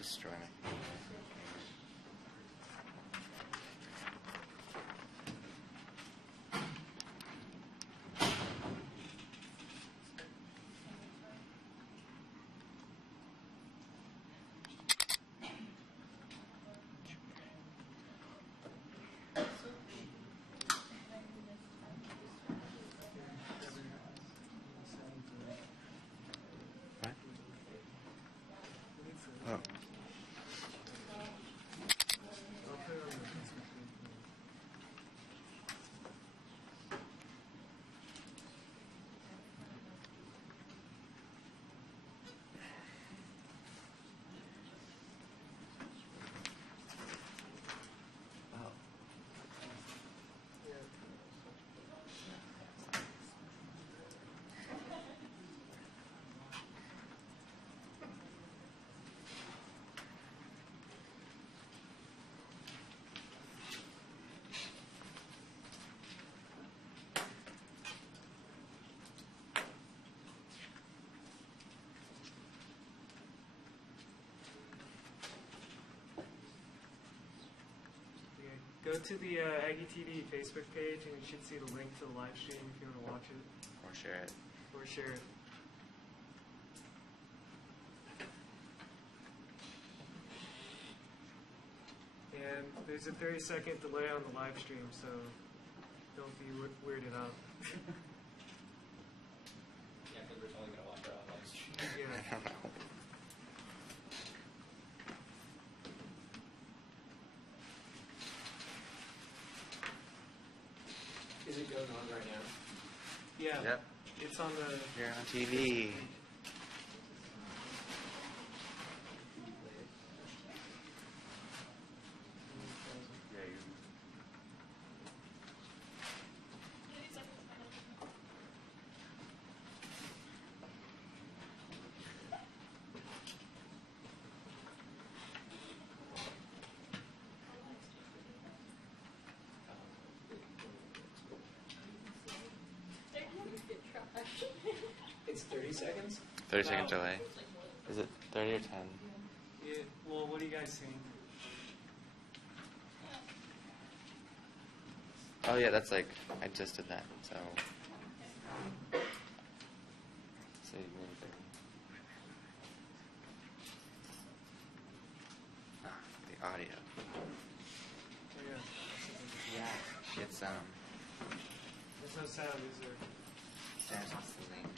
destroy me. Oh. Go to the Aggie TV Facebook page and you should see the link to the live stream if you want to watch it. Or share it. Or share it. And there's a 30-second delay on the live stream, so don't be weirded out. Yeah, because we're only going to watch our live stream. Yeah. I don't know. Is it going on right now? Yeah. Yep. It's on the... You're on TV. Yeah, you. It's 30 seconds? 30-second delay. Is it 30 or 10? Yeah. Well, what are you guys seeing? Oh yeah, that's like, I just did that, so. So you move it. The audio. Oh, yeah. Yeah. It's, There's no sound, is there? there's the link.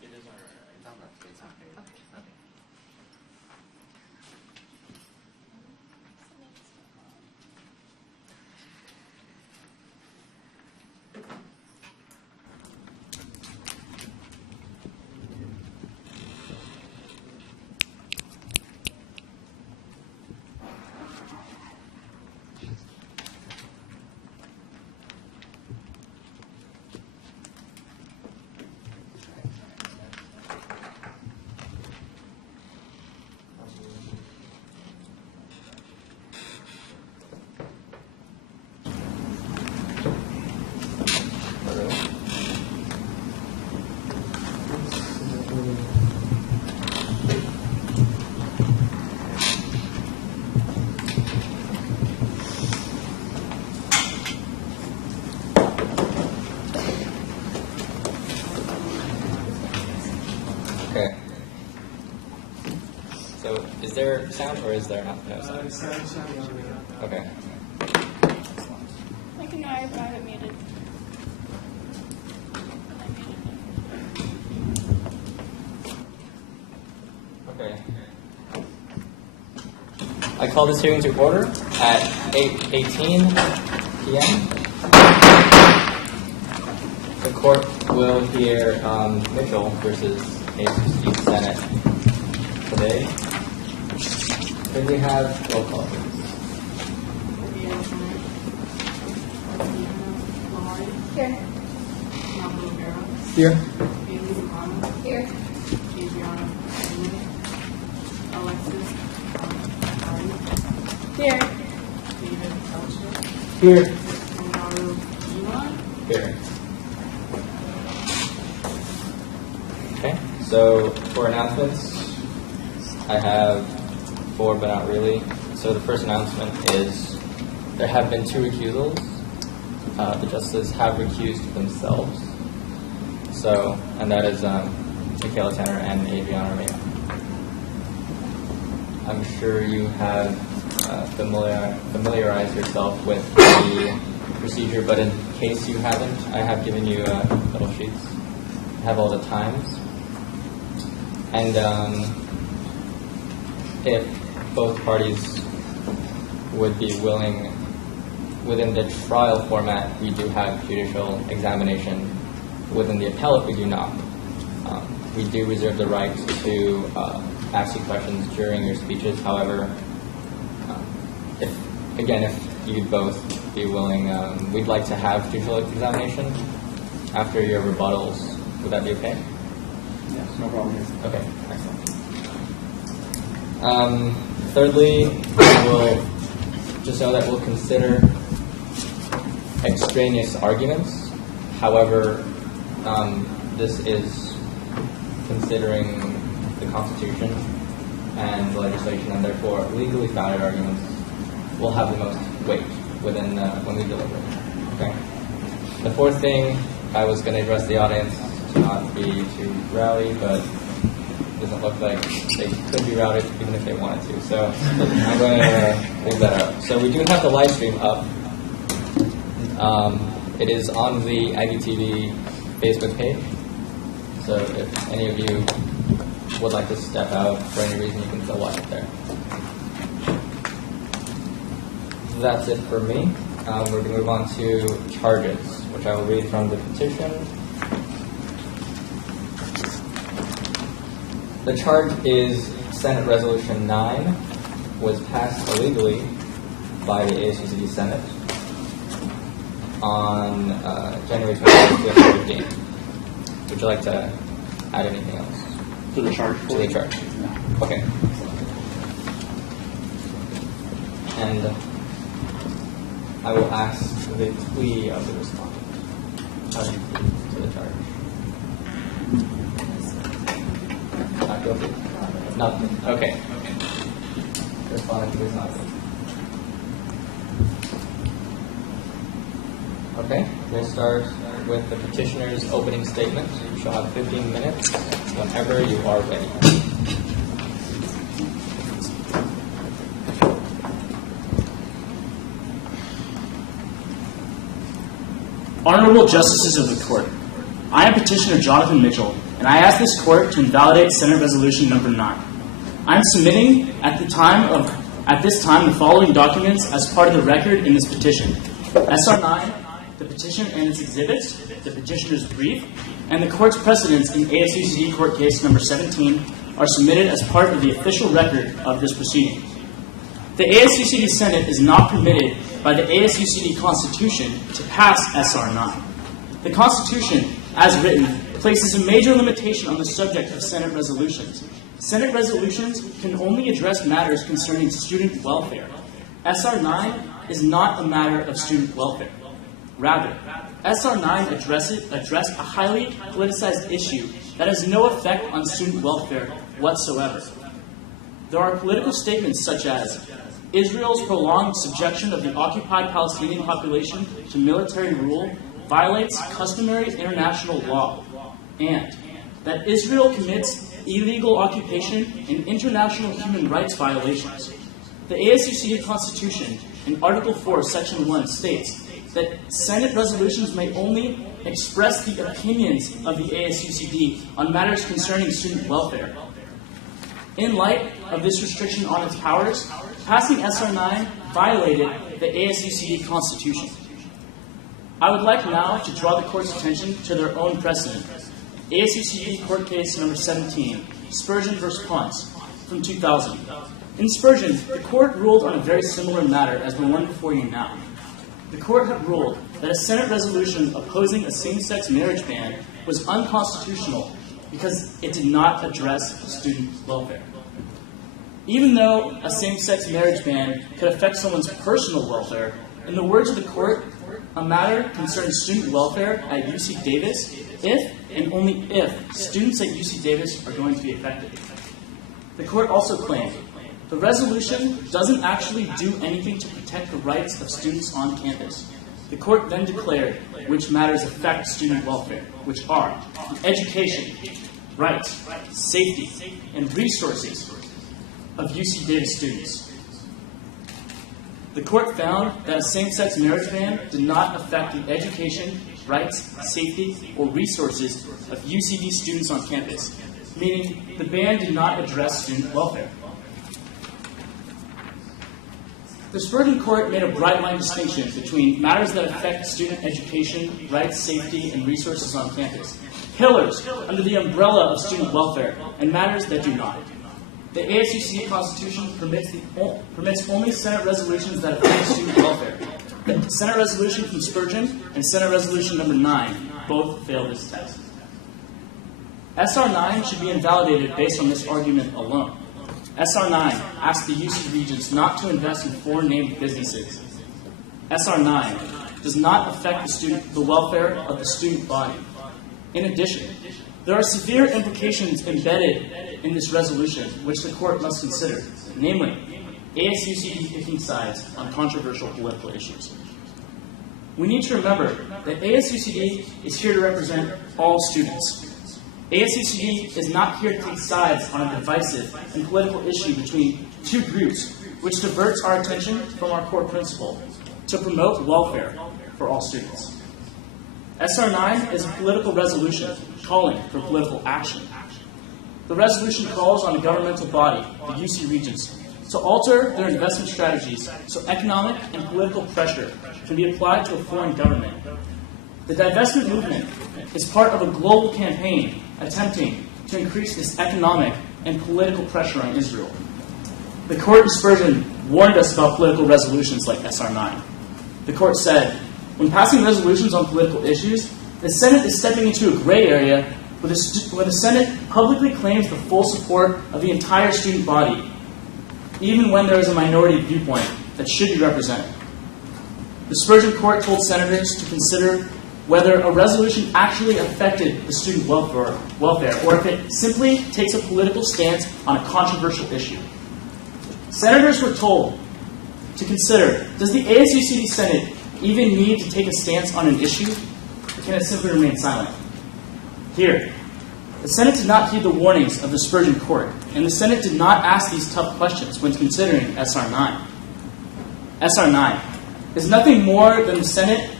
It is on It's on the, it's on Facebook. Okay. Okay. So, is there sound or is there not? No sound. Sound. Okay. I can know I have it muted. Okay. I call this hearing to order at 8:18 p.m. The court will hear Mitchell versus ASUCD Senate today. Then we have roll call. Here. Here. Here. Here. Here. Here. Okay, So for announcements, I have 4, but not really. So the first announcement is there have been 2 recusals. The justices have recused themselves. So, and that is Michaela Tanner and Adriana Armenia. I'm sure you have familiarized yourself with the procedure, but in case you haven't, I have given you little sheets. I have all the times. And if both parties would be willing, within the trial format, we do have judicial examination. Within the appellate, we do not. We do reserve the right to ask you questions during your speeches. However, if you'd both be willing, we'd like to have judicial examination after your rebuttals. Would that be okay? Yes, no problem. Okay, excellent. Thirdly, we'll just know that we'll consider extraneous arguments. However, this is considering the Constitution and the legislation, and therefore legally founded arguments will have the most weight within when we deliver. Okay. The fourth thing, I was going to address the audience to not be too rowdy, but it doesn't look like they could be rowdy even if they wanted to. So I'm going to leave that up. So we do have the live stream up. It is on the Aggie TV Facebook page. So if any of you would like to step out for any reason, you can still watch it there. That's it for me. We're going to move on to charges, which I will read from the petition. The charge is Senate Resolution 9 was passed illegally by the ASUCD Senate on January 20th, 2015. Would you like to add anything else? To the charge? To the charge. No. Okay. And I will ask the plea of the respondent. How do you plead to the charge? Not guilty? Not guilty. Okay. The respondent is not guilty. Okay, we'll start with the petitioner's opening statement. You shall have 15 minutes whenever you are ready. Honorable Justices of the Court, I am Petitioner Jonathan Mitchell, and I ask this Court to invalidate Senate Resolution Number 9. I am submitting at this time the following documents as part of the record in this petition: SR 9, the petition and its exhibits, the petitioner's brief, and the Court's precedents in ASUCD Court Case Number 17 are submitted as part of the official record of this proceeding. The ASUCD Senate is not permitted by the ASUCD Constitution to pass SR 9. The Constitution, as written, places a major limitation on the subject of Senate resolutions. Senate resolutions can only address matters concerning student welfare. SR 9 is not a matter of student welfare. Rather, SR 9 addressed a highly politicized issue that has no effect on student welfare whatsoever. There are political statements such as Israel's prolonged subjection of the occupied Palestinian population to military rule violates customary international law, and that Israel commits illegal occupation and international human rights violations. The ASUCD Constitution in Article 4, Section 1 states that Senate resolutions may only express the opinions of the ASUCD on matters concerning student welfare. In light of this restriction on its powers, passing SR 9 violated the ASUCD Constitution. I would like now to draw the Court's attention to their own precedent. ASUCD Court Case Number 17, Spurgeon v. Ponce, from 2000. In Spurgeon, the Court ruled on a very similar matter as the one before you now. The Court had ruled that a Senate resolution opposing a same-sex marriage ban was unconstitutional because it did not address student welfare. Even though a same-sex marriage ban could affect someone's personal welfare, in the words of the Court, a matter concerning student welfare at UC Davis if and only if students at UC Davis are going to be affected. The court also claimed the resolution doesn't actually do anything to protect the rights of students on campus. The court then declared which matters affect student welfare, which are the education, rights, safety, and resources of UC Davis students. The court found that a same-sex marriage ban did not affect the education, rights, safety, or resources of UCD students on campus, meaning the ban did not address student welfare. The Spurgeon Court made a bright-line distinction between matters that affect student education, rights, safety, and resources on campus, pillars under the umbrella of student welfare, and matters that do not. The ASUCD Constitution permits only Senate resolutions that affect student welfare. The Senate Resolution from Spurgeon and Senate Resolution number 9 both fail this test. SR 9 should be invalidated based on this argument alone. SR 9 asks the UC Regents not to invest in foreign named businesses. SR 9 does not affect the welfare of the student body. In addition, there are severe implications embedded in this resolution which the court must consider, namely, ASUCD picking sides on controversial political issues. We need to remember that ASUCD is here to represent all students. ASUCD is not here to take sides on a divisive and political issue between two groups, which diverts our attention from our core principle, to promote welfare for all students. SR 9 is a political resolution calling for political action. The resolution calls on a governmental body, the UC Regents, to alter their investment strategies so economic and political pressure can be applied to a foreign government. The divestment movement is part of a global campaign attempting to increase this economic and political pressure on Israel. The court in Spurgeon warned us about political resolutions like SR 9. The court said, when passing resolutions on political issues, the Senate is stepping into a gray area where the Senate publicly claims the full support of the entire student body, even when there is a minority viewpoint that should be represented. The Spurgeon Court told senators to consider whether a resolution actually affected the student welfare, or if it simply takes a political stance on a controversial issue. Senators were told to consider, does the ASUCD Senate even need to take a stance on an issue, or can it simply remain silent? Here, the Senate did not heed the warnings of the Spurgeon Court, and the Senate did not ask these tough questions when considering SR 9. SR 9 is nothing more than the Senate,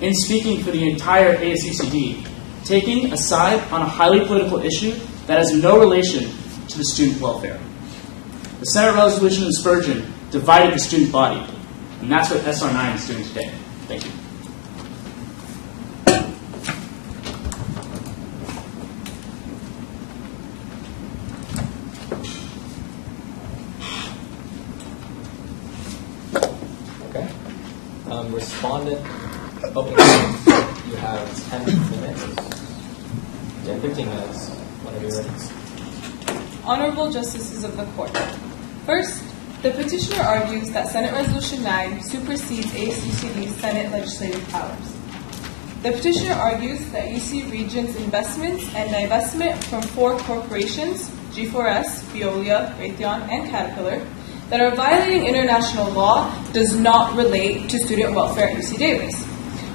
in speaking for the entire ASUCD, taking a side on a highly political issue that has no relation to the student welfare. The Senate resolution in Spurgeon divided the student body, and that's what SR 9 is doing today. Thank you. Okay. Respondent, opening comments. You have 10 minutes. Yeah, 15 minutes. Whenever you're ready. Honorable Justices of the Court. First, the petitioner argues that Senate Resolution 9 supersedes ASUCD's Senate legislative powers. The petitioner argues that UC Regents' investments and divestment from 4 corporations, G4S, Veolia, Raytheon, and Caterpillar, that are violating international law does not relate to student welfare at UC Davis.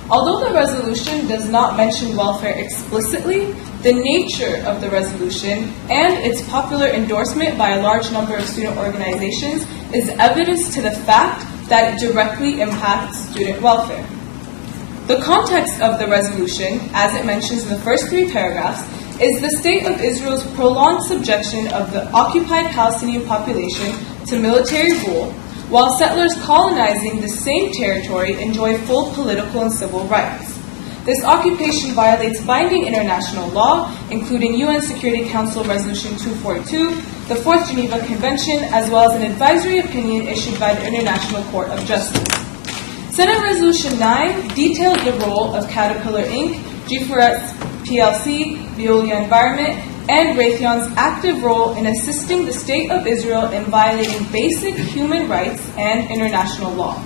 Although the resolution does not mention welfare explicitly, the nature of the resolution and its popular endorsement by a large number of student organizations is evidence to the fact that it directly impacts student welfare. The context of the resolution, as it mentions in the first 3 paragraphs, is the state of Israel's prolonged subjection of the occupied Palestinian population to military rule, while settlers colonizing the same territory enjoy full political and civil rights. This occupation violates binding international law, including UN Security Council Resolution 242, the 4th Geneva Convention, as well as an advisory opinion issued by the International Court of Justice. Senate Resolution 9 details the role of Caterpillar Inc., G4S PLC, Veolia Environment, and Raytheon's active role in assisting the state of Israel in violating basic human rights and international law.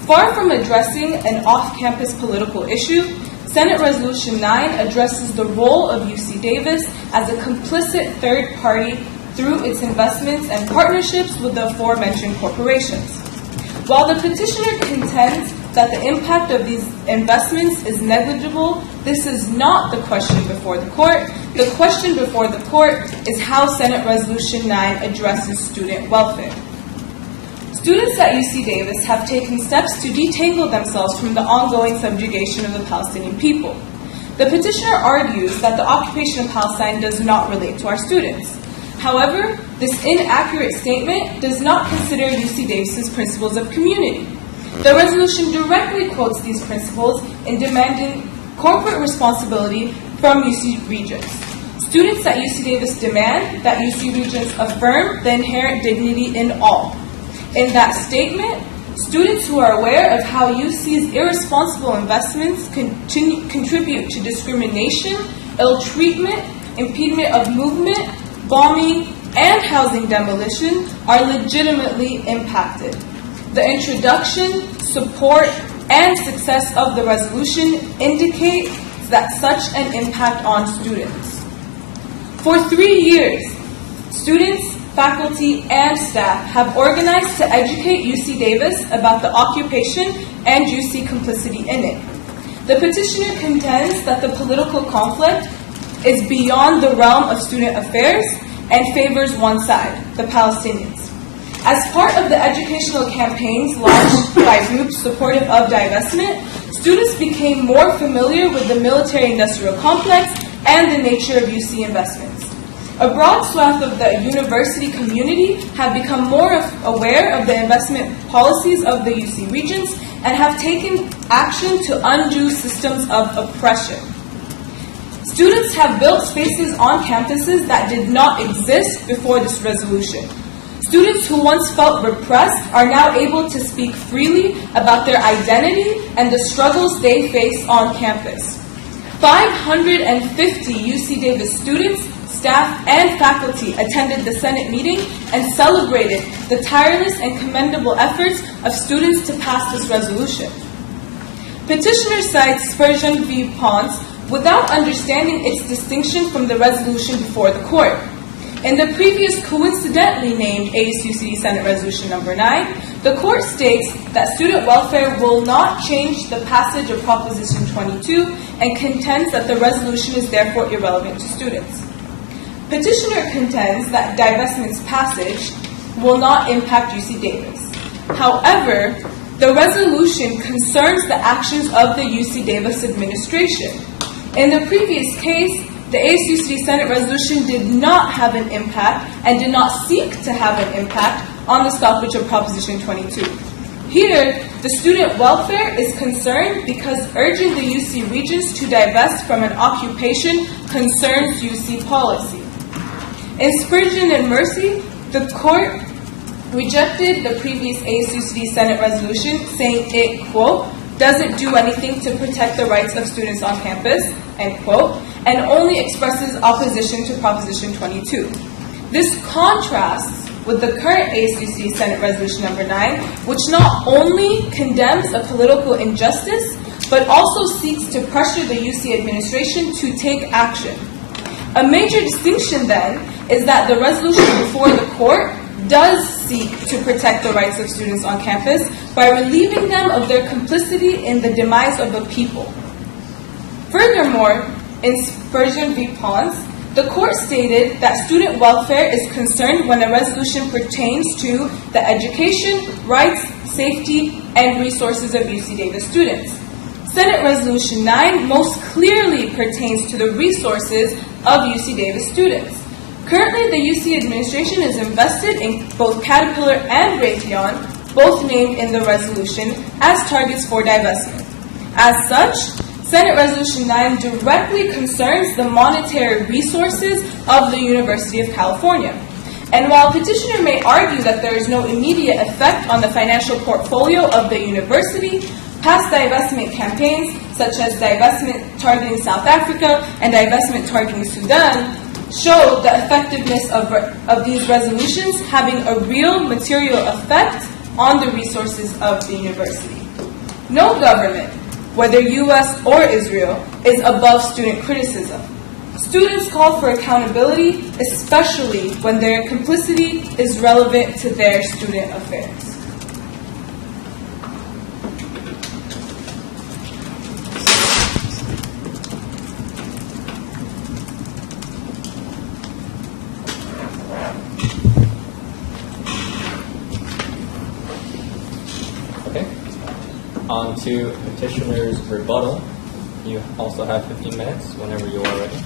Far from addressing an off-campus political issue, Senate Resolution 9 addresses the role of UC Davis as a complicit third party through its investments and partnerships with the aforementioned corporations. While the petitioner contends that the impact of these investments is negligible, this is not the question before the court. The question before the court is how Senate Resolution 9 addresses student welfare. Students at UC Davis have taken steps to detangle themselves from the ongoing subjugation of the Palestinian people. The petitioner argues that the occupation of Palestine does not relate to our students. However, this inaccurate statement does not consider UC Davis's principles of community. The resolution directly quotes these principles in demanding corporate responsibility from UC Regents. Students at UC Davis demand that UC Regents affirm the inherent dignity in all. In that statement, students who are aware of how UC's irresponsible investments contribute to discrimination, ill treatment, impediment of movement, bombing, and housing demolition are legitimately impacted. The introduction, support, and success of the resolution indicates that such an impact on students. For 3 years, students, faculty, and staff have organized to educate UC Davis about the occupation and UC complicity in it. The petitioner contends that the political conflict is beyond the realm of student affairs and favors one side, the Palestinians. As part of the educational campaigns launched by groups supportive of divestment, students became more familiar with the military-industrial complex and the nature of UC investments. A broad swath of the university community have become more aware of the investment policies of the UC Regents and have taken action to undo systems of oppression. Students have built spaces on campuses that did not exist before this resolution. Students who once felt repressed are now able to speak freely about their identity and the struggles they face on campus. 550 UC Davis students, staff, and faculty attended the Senate meeting and celebrated the tireless and commendable efforts of students to pass this resolution. Petitioner cites Spurgeon v. Ponce without understanding its distinction from the resolution before the court. In the previous coincidentally named ASUCD Senate Resolution Number 9, the court states that student welfare will not change the passage of Proposition 22 and contends that the resolution is therefore irrelevant to students. Petitioner contends that divestment's passage will not impact UC Davis. However, the resolution concerns the actions of the UC Davis administration. In the previous case, the ASUCD Senate resolution did not have an impact and did not seek to have an impact on the stoppage of Proposition 22. Here, the student welfare is concerned because urging the UC Regents to divest from an occupation concerns UC policy. In Spurgeon and Mercy, the court rejected the previous ASUCD Senate resolution, saying it, quote, doesn't do anything to protect the rights of students on campus, end quote, and only expresses opposition to Proposition 22. This contrasts with the current ASUCD Senate Resolution Number 9, which not only condemns a political injustice, but also seeks to pressure the UC administration to take action. A major distinction, then, is that the resolution before the court does seek to protect the rights of students on campus by relieving them of their complicity in the demise of the people. Furthermore, in Spurgeon v. Ponce, the court stated that student welfare is concerned when a resolution pertains to the education, rights, safety, and resources of UC Davis students. Senate Resolution 9 most clearly pertains to the resources of UC Davis students. Currently, the UC administration is invested in both Caterpillar and Raytheon, both named in the resolution, as targets for divestment. As such, Senate Resolution 9 directly concerns the monetary resources of the University of California. And while petitioner may argue that there is no immediate effect on the financial portfolio of the university, past divestment campaigns, such as divestment targeting South Africa and divestment targeting Sudan, show the effectiveness of these resolutions having a real material effect on the resources of the university. No government, whether U.S. or Israel, is above student criticism. Students call for accountability, especially when their complicity is relevant to their student affairs. Okay. On to petitioner's rebuttal. You also have 15 minutes whenever you are ready.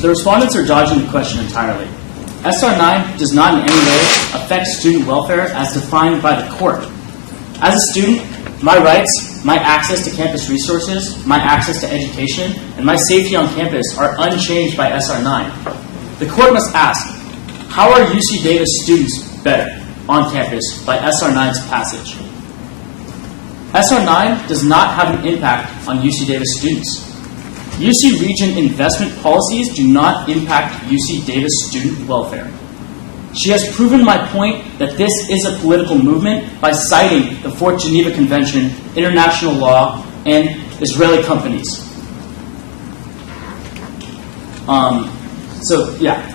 The respondents are dodging the question entirely. SR 9 does not in any way affect student welfare as defined by the court. As a student, my rights, my access to campus resources, my access to education, and my safety on campus are unchanged by SR 9. The court must ask, how are UC Davis students better on campus by SR 9's passage? SR 9 does not have an impact on UC Davis students. UC Region investment policies do not impact UC Davis student welfare. She has proven my point that this is a political movement by citing the Fourth Geneva Convention, international law, and Israeli companies. So yeah,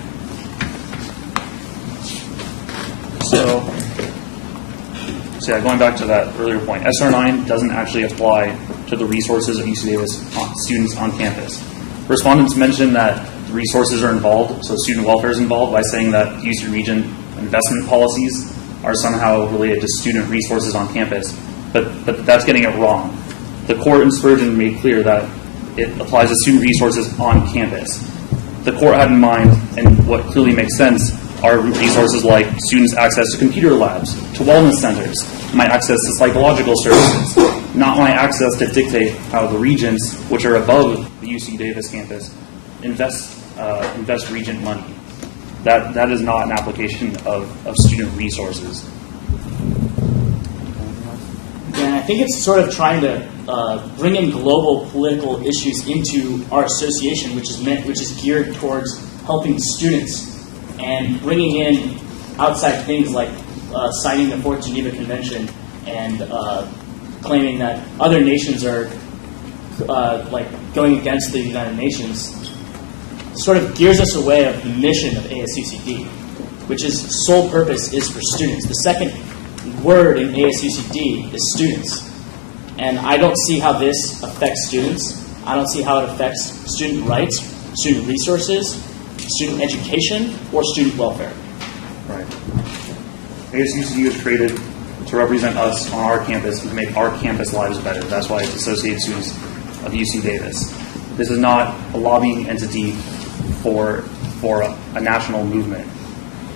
going back to that earlier point, SR 9 doesn't actually apply to the resources of UC Davis students on campus. Respondents mentioned that resources are involved, so student welfare is involved, by saying that UC Region investment policies are somehow related to student resources on campus. But that's getting it wrong. The court in Spurgeon made clear that it applies to student resources on campus. The court had in mind, and what clearly makes sense, are resources like students' access to computer labs, to wellness centers, my access to psychological services, not my access to dictate how the regions, which are above the UC Davis campus, invest Regent money. That is not an application of student resources. And I think it's sort of trying to bring in global political issues into our association, which is geared towards helping students and bringing in outside things like signing the Fourth Geneva Convention and claiming that other nations are like going against the United Nations. Sort of gears us away of the mission of ASUCD, which is sole purpose is for students. The second word in ASUCD is students. And I don't see how this affects students. I don't see how it affects student rights, student resources, student education, or student welfare. Right. ASUCD was created to represent us on our campus and to make our campus lives better. That's why it's Associated Students of UC Davis. This is not a lobbying entity for a national movement.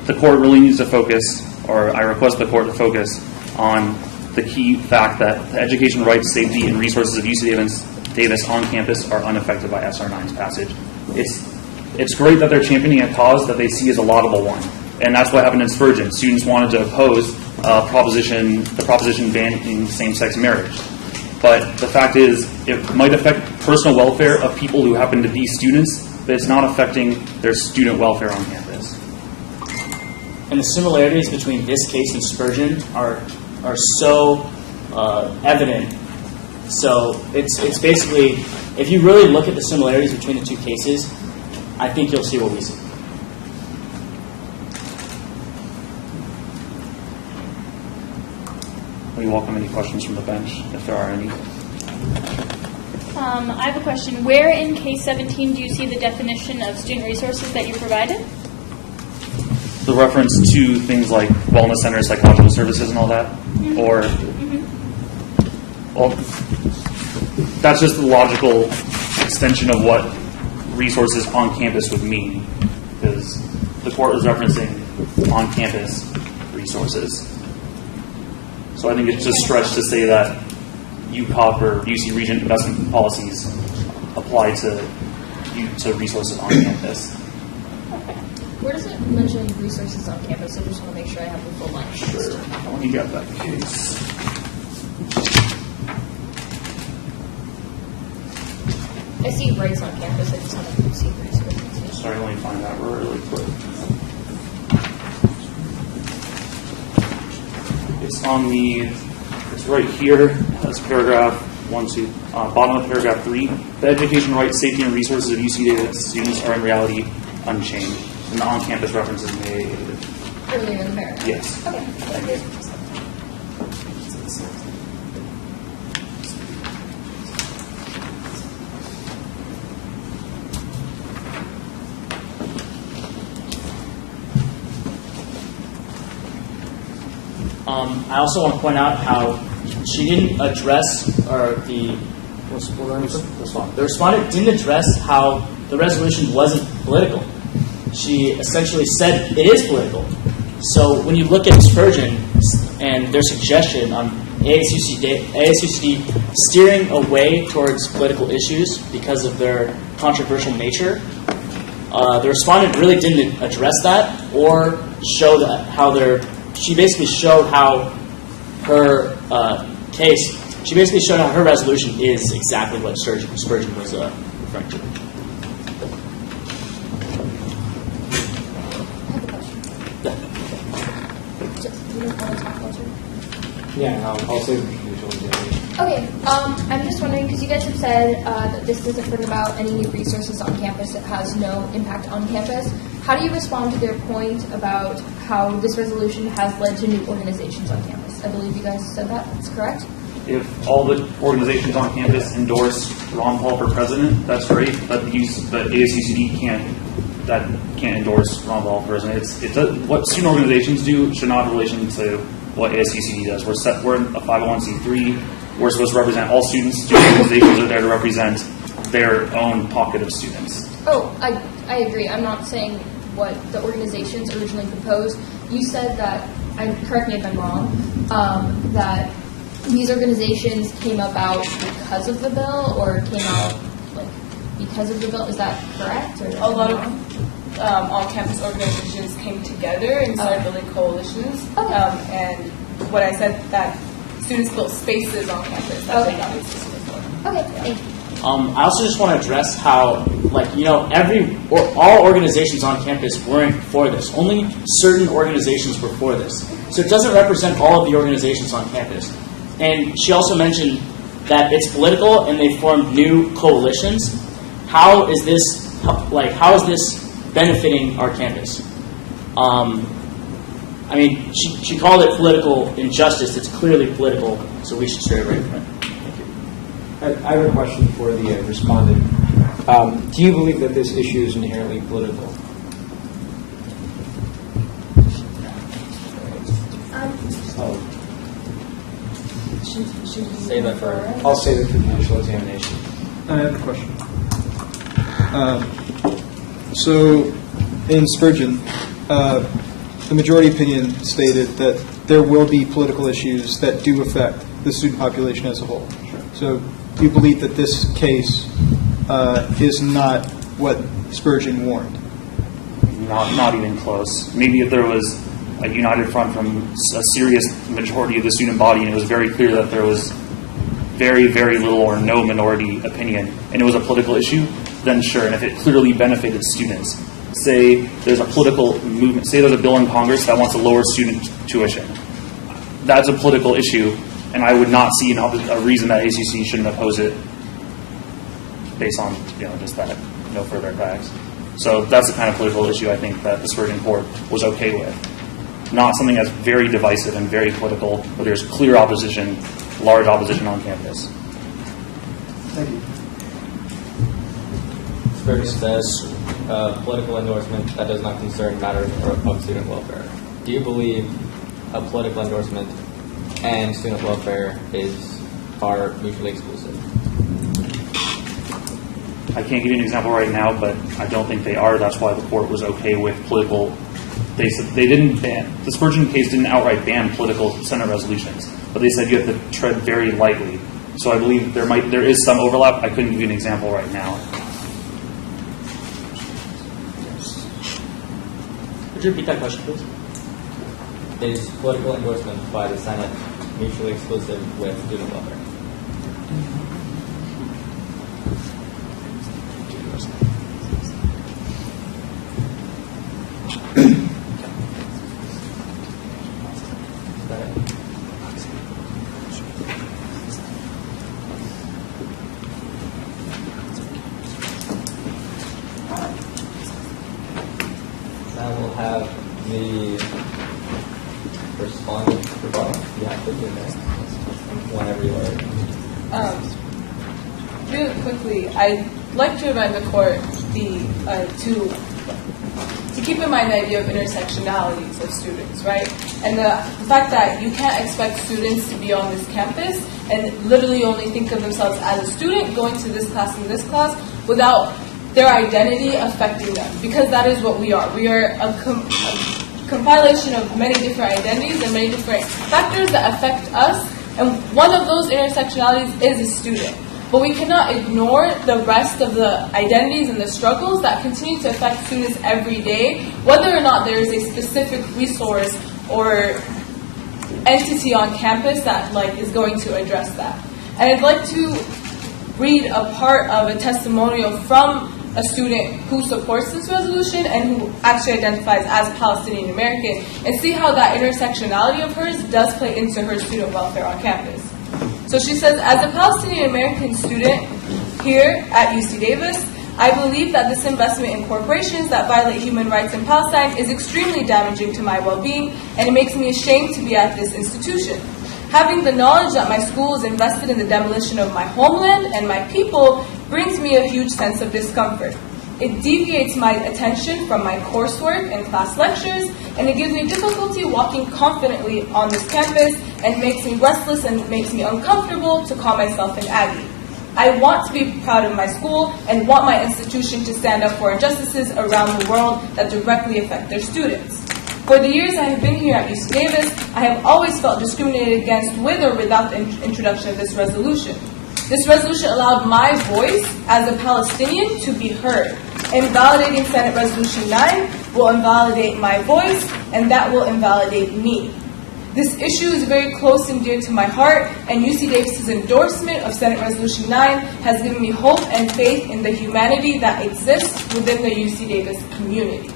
The court really needs to focus, or I request the court to focus on the key fact that the education rights, safety, and resources of UC Davis on campus are unaffected by SR 9's passage. It's great that they're championing a cause that they see as a laudable one, and that's what happened in Spurgeon. Students wanted to oppose the proposition banning same-sex marriage. But the fact is, it might affect personal welfare of people who happen to be students, but it's not affecting their student welfare on campus. And the similarities between this case and Spurgeon are so evident. So it's basically, if you really look at the similarities between the two cases, I think you'll see what we see. We welcome any questions from the bench, if there are any. I have a question. Where in case 17 do you see the definition of student resources that you provided? The reference to things like wellness centers, psychological services, and all that, or well, that's just the logical extension of what resources on campus would mean, because the court is referencing on-campus resources. So I think it's just stretched to say that UCOP or UC Regent investment policies apply to resources on campus. Where does it mention resources on campus? I just want to make sure I have the full line. Sure. Let me get that case. I see rights on campus. I just haven't seen resources. Sorry, let me find that really quick. It's on the, it's right here. That's paragraph 1, 2, bottom of paragraph 3. The education rights, safety, and resources of UC Davis students are in reality unchanged. And the on-campus references may. Earlier in the paragraph. Yes. Okay. Thank you. I also want to point out how she didn't address, or the respondent didn't address how the resolution wasn't political. She essentially said it is political. So when you look at Spurgeon and their suggestion on ASUCD steering away towards political issues because of their controversial nature, the respondent really didn't address that or show that how their. She basically showed how her case. She basically showed how her resolution is exactly what Spurgeon was referring to. Yeah, I'll say the judicial examination. Okay, I'm just wondering, because you guys have said that this doesn't bring about any new resources on campus, it has no impact on campus. How do you respond to their point about how this resolution has led to new organizations on campus? I believe you guys said that, that's correct? If all the organizations on campus endorse Ron Paul for president, that's great, but the ASUCD can't endorse Ron Paul for president. What student organizations do should not have relation to what ASUCD does. We're a 501c3. We're supposed to represent all students. Student organizations are there to represent their own pocket of students. Oh, I agree. I'm not saying what the organizations originally proposed. You said that, correct me if I'm wrong, that these organizations came about because of the bill or came out because of the bill. Is that correct? Or A lot of on-campus organizations came together and started building coalitions. Okay. And what I said, that students built spaces on campus. That's what that makes it for. Okay, thank you. I also just want to address how, all organizations on campus weren't for this. Only certain organizations were for this. So it doesn't represent all of the organizations on campus. And she also mentioned that it's political and they formed new coalitions. How is this benefiting our campus? She called it political injustice. It's clearly political, so we should stray away from it. I have a question for the respondent. Do you believe that this issue is inherently political? Say that for. I'll say that for judicial examination. I have a question. So, in Spurgeon, the majority opinion stated that there will be political issues that do affect the student population as a whole. So, do you believe that this case is not what Spurgeon warned? Not even close. Maybe if there was a united front from a serious majority of the student body and it was very clear that there was very, very little or no minority opinion and it was a political issue, then sure. And if it clearly benefited students, say there's a political movement, say there's a bill in Congress that wants to lower student tuition, that's a political issue, and I would not see a reason that ACC shouldn't oppose it based on just that, no further facts. So that's the kind of political issue I think that the Spurgeon court was okay with. Not something that's very divisive and very political, but there's clear opposition, large opposition on campus. Thank you. Spurgeon says political endorsement that does not concern matters of student welfare. Do you believe a political endorsement and student welfare are mutually exclusive? I can't give you an example right now, but I don't think they are. That's why the court was okay with political. They said they didn't ban. The Spurgeon case didn't outright ban political Senate resolutions, but they said you have to tread very lightly. So I believe there is some overlap. I couldn't give you an example right now. Could you repeat that question, please? Is political endorsement by the Senate mutually exclusive with student welfare? respondent rebuttal. You have to do that whenever you are. Really quickly, I'd like to remind the court to keep in mind the idea of intersectionalities of students, right? And the fact that you can't expect students to be on this campus and literally only think of themselves as a student going to this class and this class without their identity affecting them, because that is what we are. We are a compilation of many different identities and many different factors that affect us, and one of those intersectionalities is a student. But we cannot ignore the rest of the identities and the struggles that continue to affect students every day, whether or not there is a specific resource or entity on campus that is going to address that. And I'd like to read a part of a testimonial from a student who supports this resolution and who actually identifies as Palestinian American, and see how that intersectionality of hers does play into her student welfare on campus. So she says, as a Palestinian American student here at UC Davis, I believe that this investment in corporations that violate human rights in Palestine is extremely damaging to my well-being, and it makes me ashamed to be at this institution. Having the knowledge that my school is invested in the demolition of my homeland and my people brings me a huge sense of discomfort. It deviates my attention from my coursework and class lectures, and it gives me difficulty walking confidently on this campus, and makes me restless and makes me uncomfortable to call myself an Aggie. I want to be proud of my school and want my institution to stand up for injustices around the world that directly affect their students. For the years I have been here at UC Davis, I have always felt discriminated against with or without the introduction of this resolution. This resolution allowed my voice as a Palestinian to be heard. Invalidating Senate Resolution 9 will invalidate my voice, and that will invalidate me. This issue is very close and dear to my heart, and UC Davis's endorsement of Senate Resolution 9 has given me hope and faith in the humanity that exists within the UC Davis community.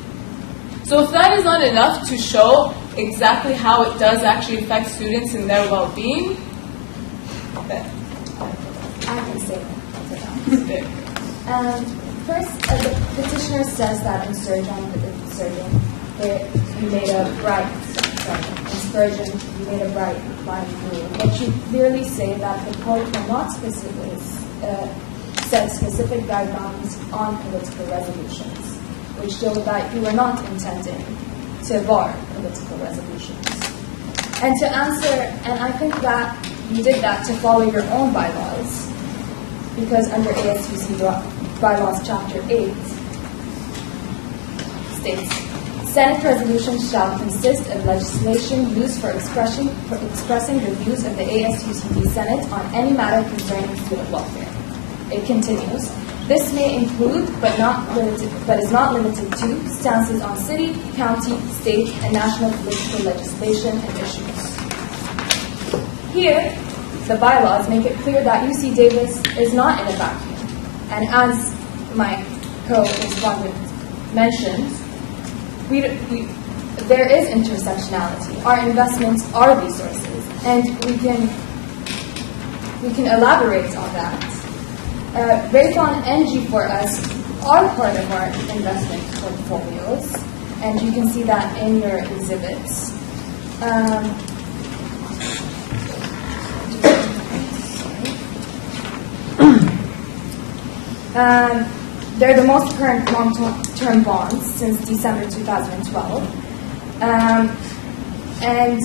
So if that is not enough to show exactly how it does actually affect students and their well-being, then I can say that. First, the petitioner says that in Spurgeon, you made a bright line rule. But you clearly say that the court will not specifically set specific guidelines on political resolutions, which show that you are not intending to bar political resolutions. And to answer, and I think that you did that to follow your own bylaws, because under ASUCD bylaws chapter 8 states, Senate resolutions shall consist of legislation used for expressing the views of the ASUCD Senate on any matter concerning student welfare. It continues, this may include, but is not limited to, stances on city, county, state, and national political legislation and issues. Here, the bylaws make it clear that UC Davis is not in a vacuum. And as my co-respondent mentioned, there is intersectionality. Our investments are resources, and we can elaborate on that. Raython and G4S are part of our investment portfolios, and you can see that in your exhibits. They're the most current long-term bonds since December 2012. And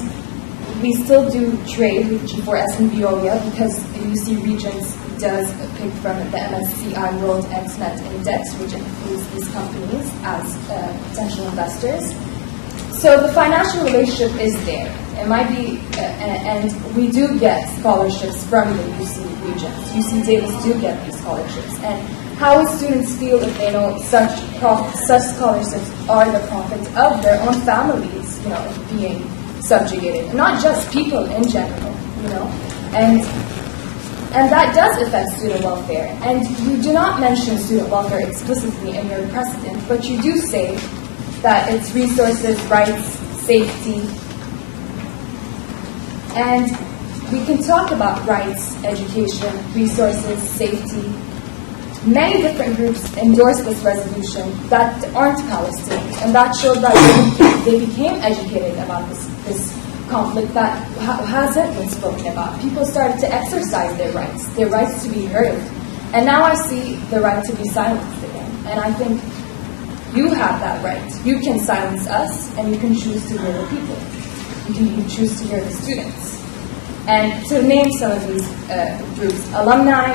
we still do trade with G4S and Veolia because UC Regents does pick from the MSCI World XNet Index, which includes these companies as potential investors. So the financial relationship is there. It might be, and we do get scholarships from the UC Regents. UC Davis do get these scholarships. And how would students feel if they know such scholarships are the profit of their own families, being subjugated? Not just people in general, And that does affect student welfare. And you do not mention student welfare explicitly in your precedent, but you do say that it's resources, rights, safety. And we can talk about rights, education, resources, safety. Many different groups endorsed this resolution that aren't Palestinians, and that showed that they became educated about this conflict that hasn't been spoken about. People started to exercise their rights to be heard. And now I see the right to be silenced again. And I think you have that right. You can silence us, and you can choose to hear the people. You can choose to hear the students. And to name some of these groups: alumni,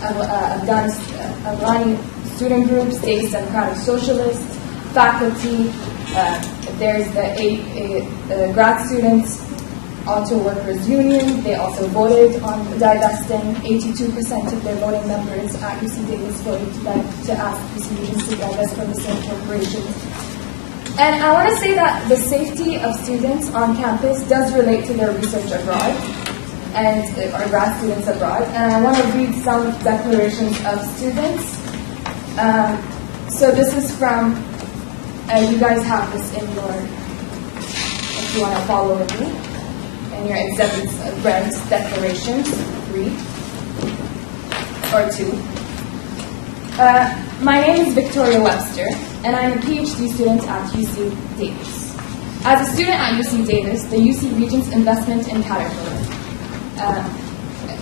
Afghani student groups, Davis Democratic Socialists, faculty, there's the grad students, Auto Workers Union. They also voted on divesting. 82% of their voting members at UC Davis voted to ask UC Regents to divest from the same corporations. And I want to say that the safety of students on campus does relate to their research abroad and our grad students abroad. And I want to read some declarations of students. So this is from, you guys have this in your, if you want to follow with me, in your exhibits, grants, declarations, 3 or 2. My name is Victoria Webster, and I'm a PhD student at UC Davis. As a student at UC Davis, the UC Regents investment in Caterpillar,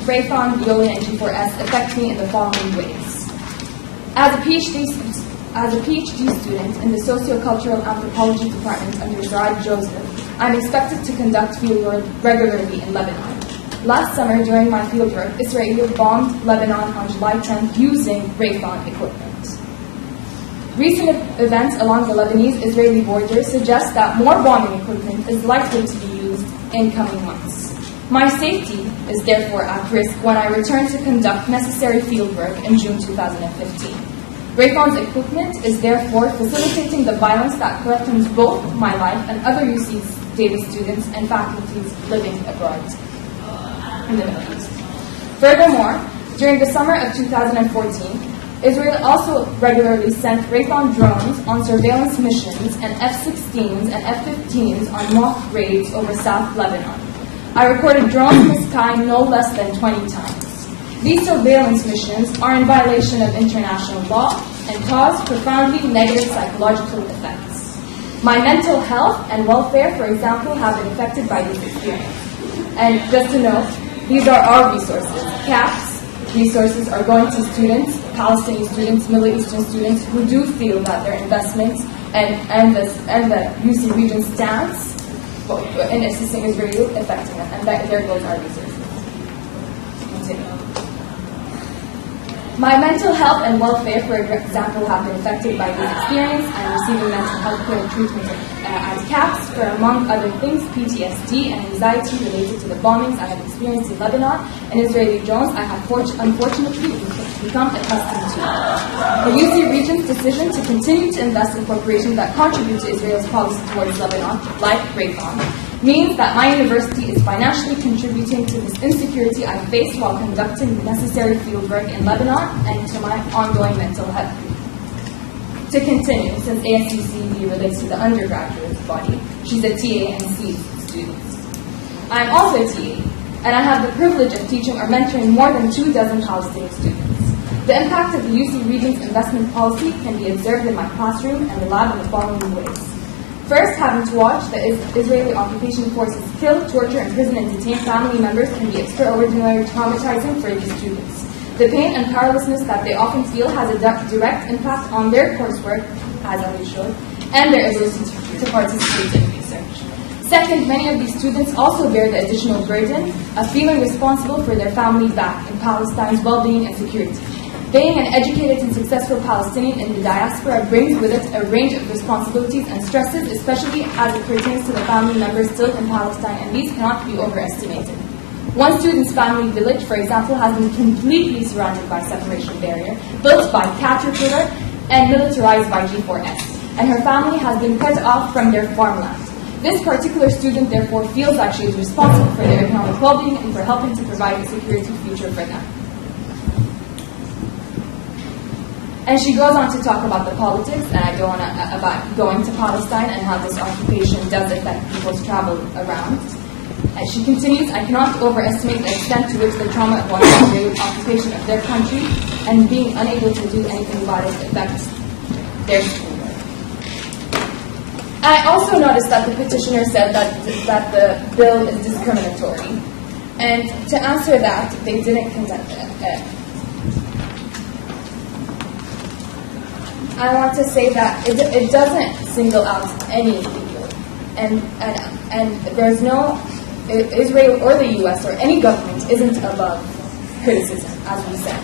Rayfon, Veolia, and G4S affect me in the following ways. As a PhD student in the Sociocultural Anthropology Department under Zarad Joseph, I'm expected to conduct fieldwork regularly in Lebanon. Last summer, during my fieldwork, Israel bombed Lebanon on July 10th using Rayfon equipment. Recent events along the Lebanese-Israeli border suggest that more bombing equipment is likely to be used in coming months. My safety is therefore at risk when I return to conduct necessary fieldwork in June 2015. Rayfon's equipment is therefore facilitating the violence that threatens both my life and other UC Davis students and faculties living abroad in the Middle East. Furthermore, during the summer of 2014, Israel also regularly sent Rayfon drones on surveillance missions and F-16s and F-15s on mock raids over South Lebanon. I recorded drones in the sky no less than 20 times. These surveillance missions are in violation of international law and cause profoundly negative psychological effects. My mental health and welfare, for example, have been affected by this experience. And just to note, these are our resources. CAPS resources are going to students, Palestinian students, Middle Eastern students who do feel that their investments and the UC Regents stance in assisting Israel affecting them, and there goes our resources. Continue. My mental health and welfare, for example, have been affected by this experience. I'm receiving mental health care treatment at CAPS for, among other things, PTSD and anxiety related to the bombings I have experienced in Lebanon and Israeli drones I have unfortunately become accustomed to. The UC Regents' decision to continue to invest in corporations that contribute to Israel's policy towards Lebanon, like Rayfon, means that my university is financially contributing to this insecurity I face while conducting the necessary fieldwork in Lebanon and to my ongoing mental health. To continue, since ASUCD relates to the undergraduate body, she's a TA and C student. I'm also a TA, and I have the privilege of teaching or mentoring more than 24 Palestinian students. The impact of the UC Regents investment policy can be observed in my classroom and the lab in the following ways. First, having to watch the Israeli occupation forces kill, torture, imprison, and detain family members can be extraordinarily traumatizing for these students. The pain and powerlessness that they often feel has a direct impact on their coursework, as I showed, and their ability to participate in research. Second, many of these students also bear the additional burden of feeling responsible for their family back in Palestine's well-being and security. Being an educated and successful Palestinian in the diaspora brings with it a range of responsibilities and stresses, especially as it pertains to the family members still in Palestine, and these cannot be overestimated. One student's family village, for example, has been completely surrounded by separation barrier, built by Caterpillar and militarized by G4S, and her family has been cut off from their farmland. This particular student, therefore, feels that she is responsible for their economic well-being and for helping to provide a security future for them. And she goes on to talk about the politics, and I go on about going to Palestine and how this occupation does affect people's travel around. As she continues, I cannot overestimate the extent to which the trauma of the occupation of their country and being unable to do anything about it affects their schoolwork. I also noticed that the petitioner said that the bill is discriminatory. And to answer that, they didn't condemn it. I want to say that it doesn't single out any people. And there's no, Israel or the U.S. or any government isn't above criticism, as we said.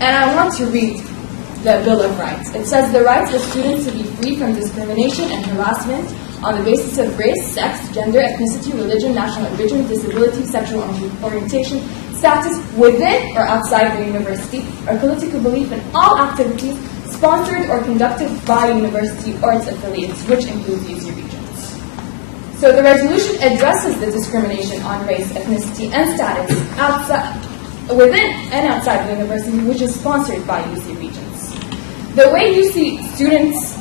And I want to read the Bill of Rights. It says the rights of students to be free from discrimination and harassment on the basis of race, sex, gender, ethnicity, religion, national origin, disability, sexual orientation, status within or outside the university, or political belief in all activities sponsored or conducted by university or its affiliates, which includes UC regions. So the resolution addresses the discrimination on race, ethnicity, and status within and outside the university, which is sponsored by UC regions. The way UC students,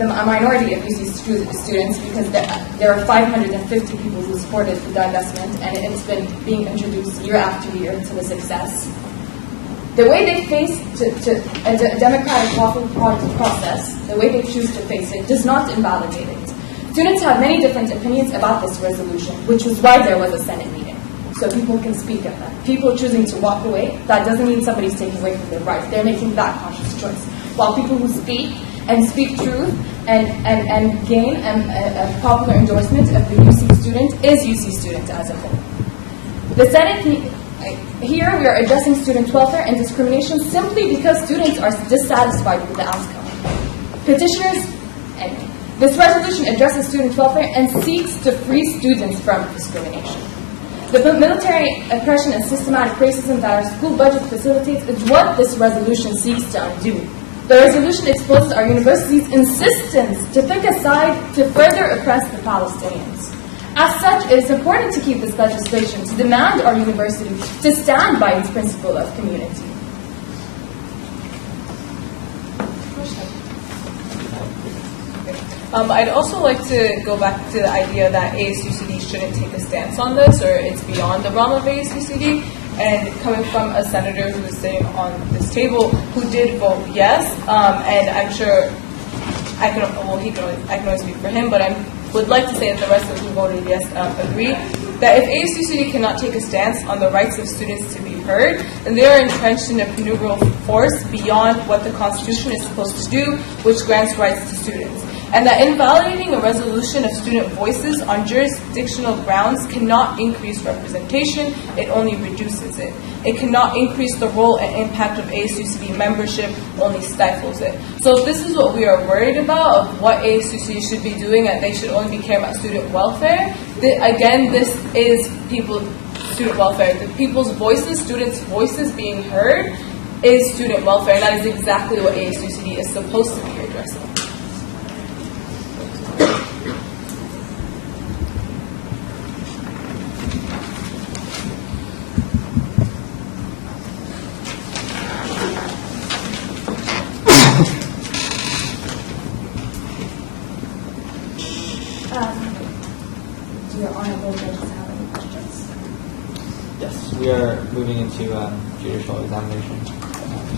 a minority of UC students, because there are 550 people who supported the divestment, and it's been being introduced year after year to the success. The way they face a democratic lawful process, the way they choose to face it, does not invalidate it. Students have many different opinions about this resolution, which is why there was a Senate meeting, so people can speak of them. People choosing to walk away, that doesn't mean somebody's taking away from their rights. They're making that conscious choice. While people who speak truth and gain a popular endorsement of the UC student is UC student as a whole. The Senate, here we are addressing student welfare and discrimination simply because students are dissatisfied with the outcome. Petitioners, anyway, this resolution addresses student welfare and seeks to free students from discrimination. The military oppression and systematic racism that our school budget facilitates is what this resolution seeks to undo. The resolution exposes our university's insistence to pick a side to further oppress the Palestinians. As such, it is important to keep this legislation, to demand our university to stand by its principle of community. I'd also like to go back to the idea that ASUCD shouldn't take a stance on this, or it's beyond the realm of ASUCD. And coming from a senator who is sitting on this table who did vote yes, and I'm sure I can only speak for him, but I would like to say that the rest of us who voted yes agree that if ASUCD cannot take a stance on the rights of students to be heard, then they are entrenched in a maneuverable force beyond what the Constitution is supposed to do, which grants rights to students. And that invalidating a resolution of student voices on jurisdictional grounds cannot increase representation, it only reduces it. It cannot increase the role and impact of ASUCD membership, only stifles it. So if this is what we are worried about, of what ASUCD should be doing, and they should only be caring about student welfare, again, this is student welfare. The people's voices, students' voices being heard is student welfare, and that is exactly what ASUCD is supposed to be addressing. Do your honorable judges have any questions? Yes, we are moving into judicial examination.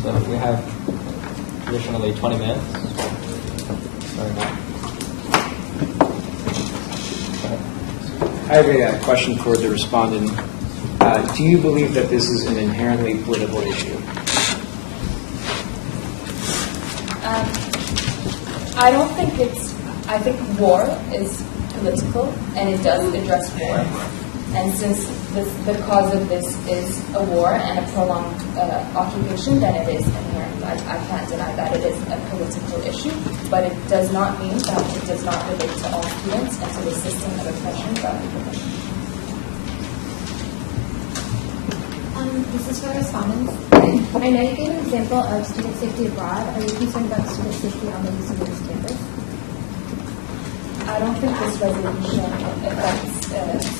So we have traditionally 20 minutes. Sorry, Matt. I have a question for the respondent. Do you believe that this is an inherently political issue? I don't think I think war is political, and it does address war. And since the cause of this is a war and a prolonged occupation, then it is inherent. I can't deny that it is a political issue, but it does not mean that it does not relate to all students and to the system of oppression that we live in. This is for respondents. I know you gave an example of student safety abroad. Are you concerned about student safety on the UC campus? I don't think this resolution affects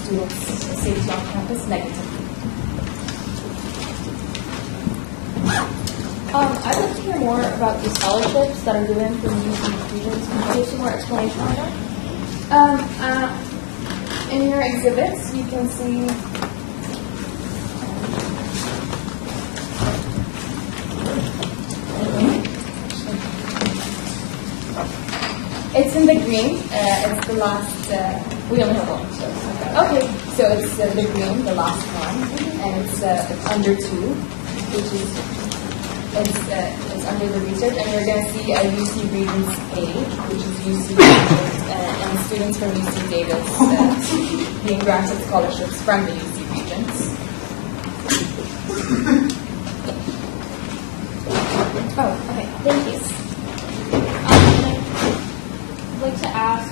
students' safety on campus negatively. I'd like to hear more about the scholarships that are given from UC students. Can you give some more explanation on that? In your exhibits, you can see it's in the green. It's the last. We only have one, so. Okay, so it's the green, the last one, and it's under 2, which is it's under the research, and you're going to see UC Regents A, which is UC Regents, and students from UC Davis being granted scholarships from the UC Regents. Oh, okay. Thank you. I'd like to ask,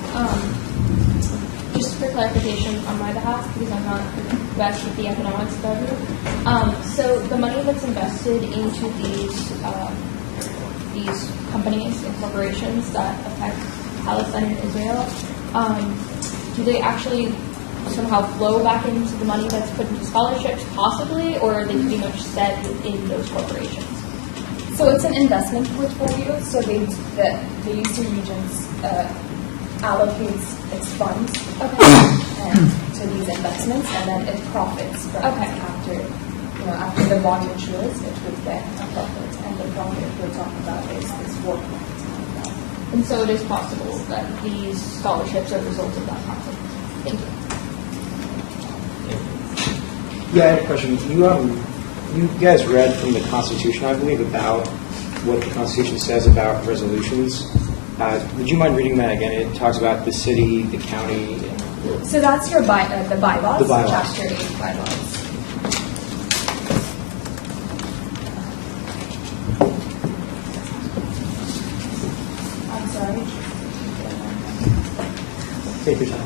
just for clarification on my behalf, because I'm not the best with the economics of it. So the money that's invested into these companies and corporations that affect Palestine and Israel, do they actually somehow flow back into the money that's put into scholarships, possibly, or are they pretty much set within those corporations? So it's an investment portfolio. So the UC Regents allocates its funds to these investments, and then it profits from after the bond matures, it would get a profit, and the profit we're talking about is 4 points. And so it is possible that these scholarships are a result of that profit. Thank you. Yeah, I have a question. You guys read from the Constitution, I believe, about what the Constitution says about resolutions. Would you mind reading that again? It talks about the city, the county. So that's your the bylaws, The bylaws. Chapter 8 bylaws. I'm sorry. Take your time.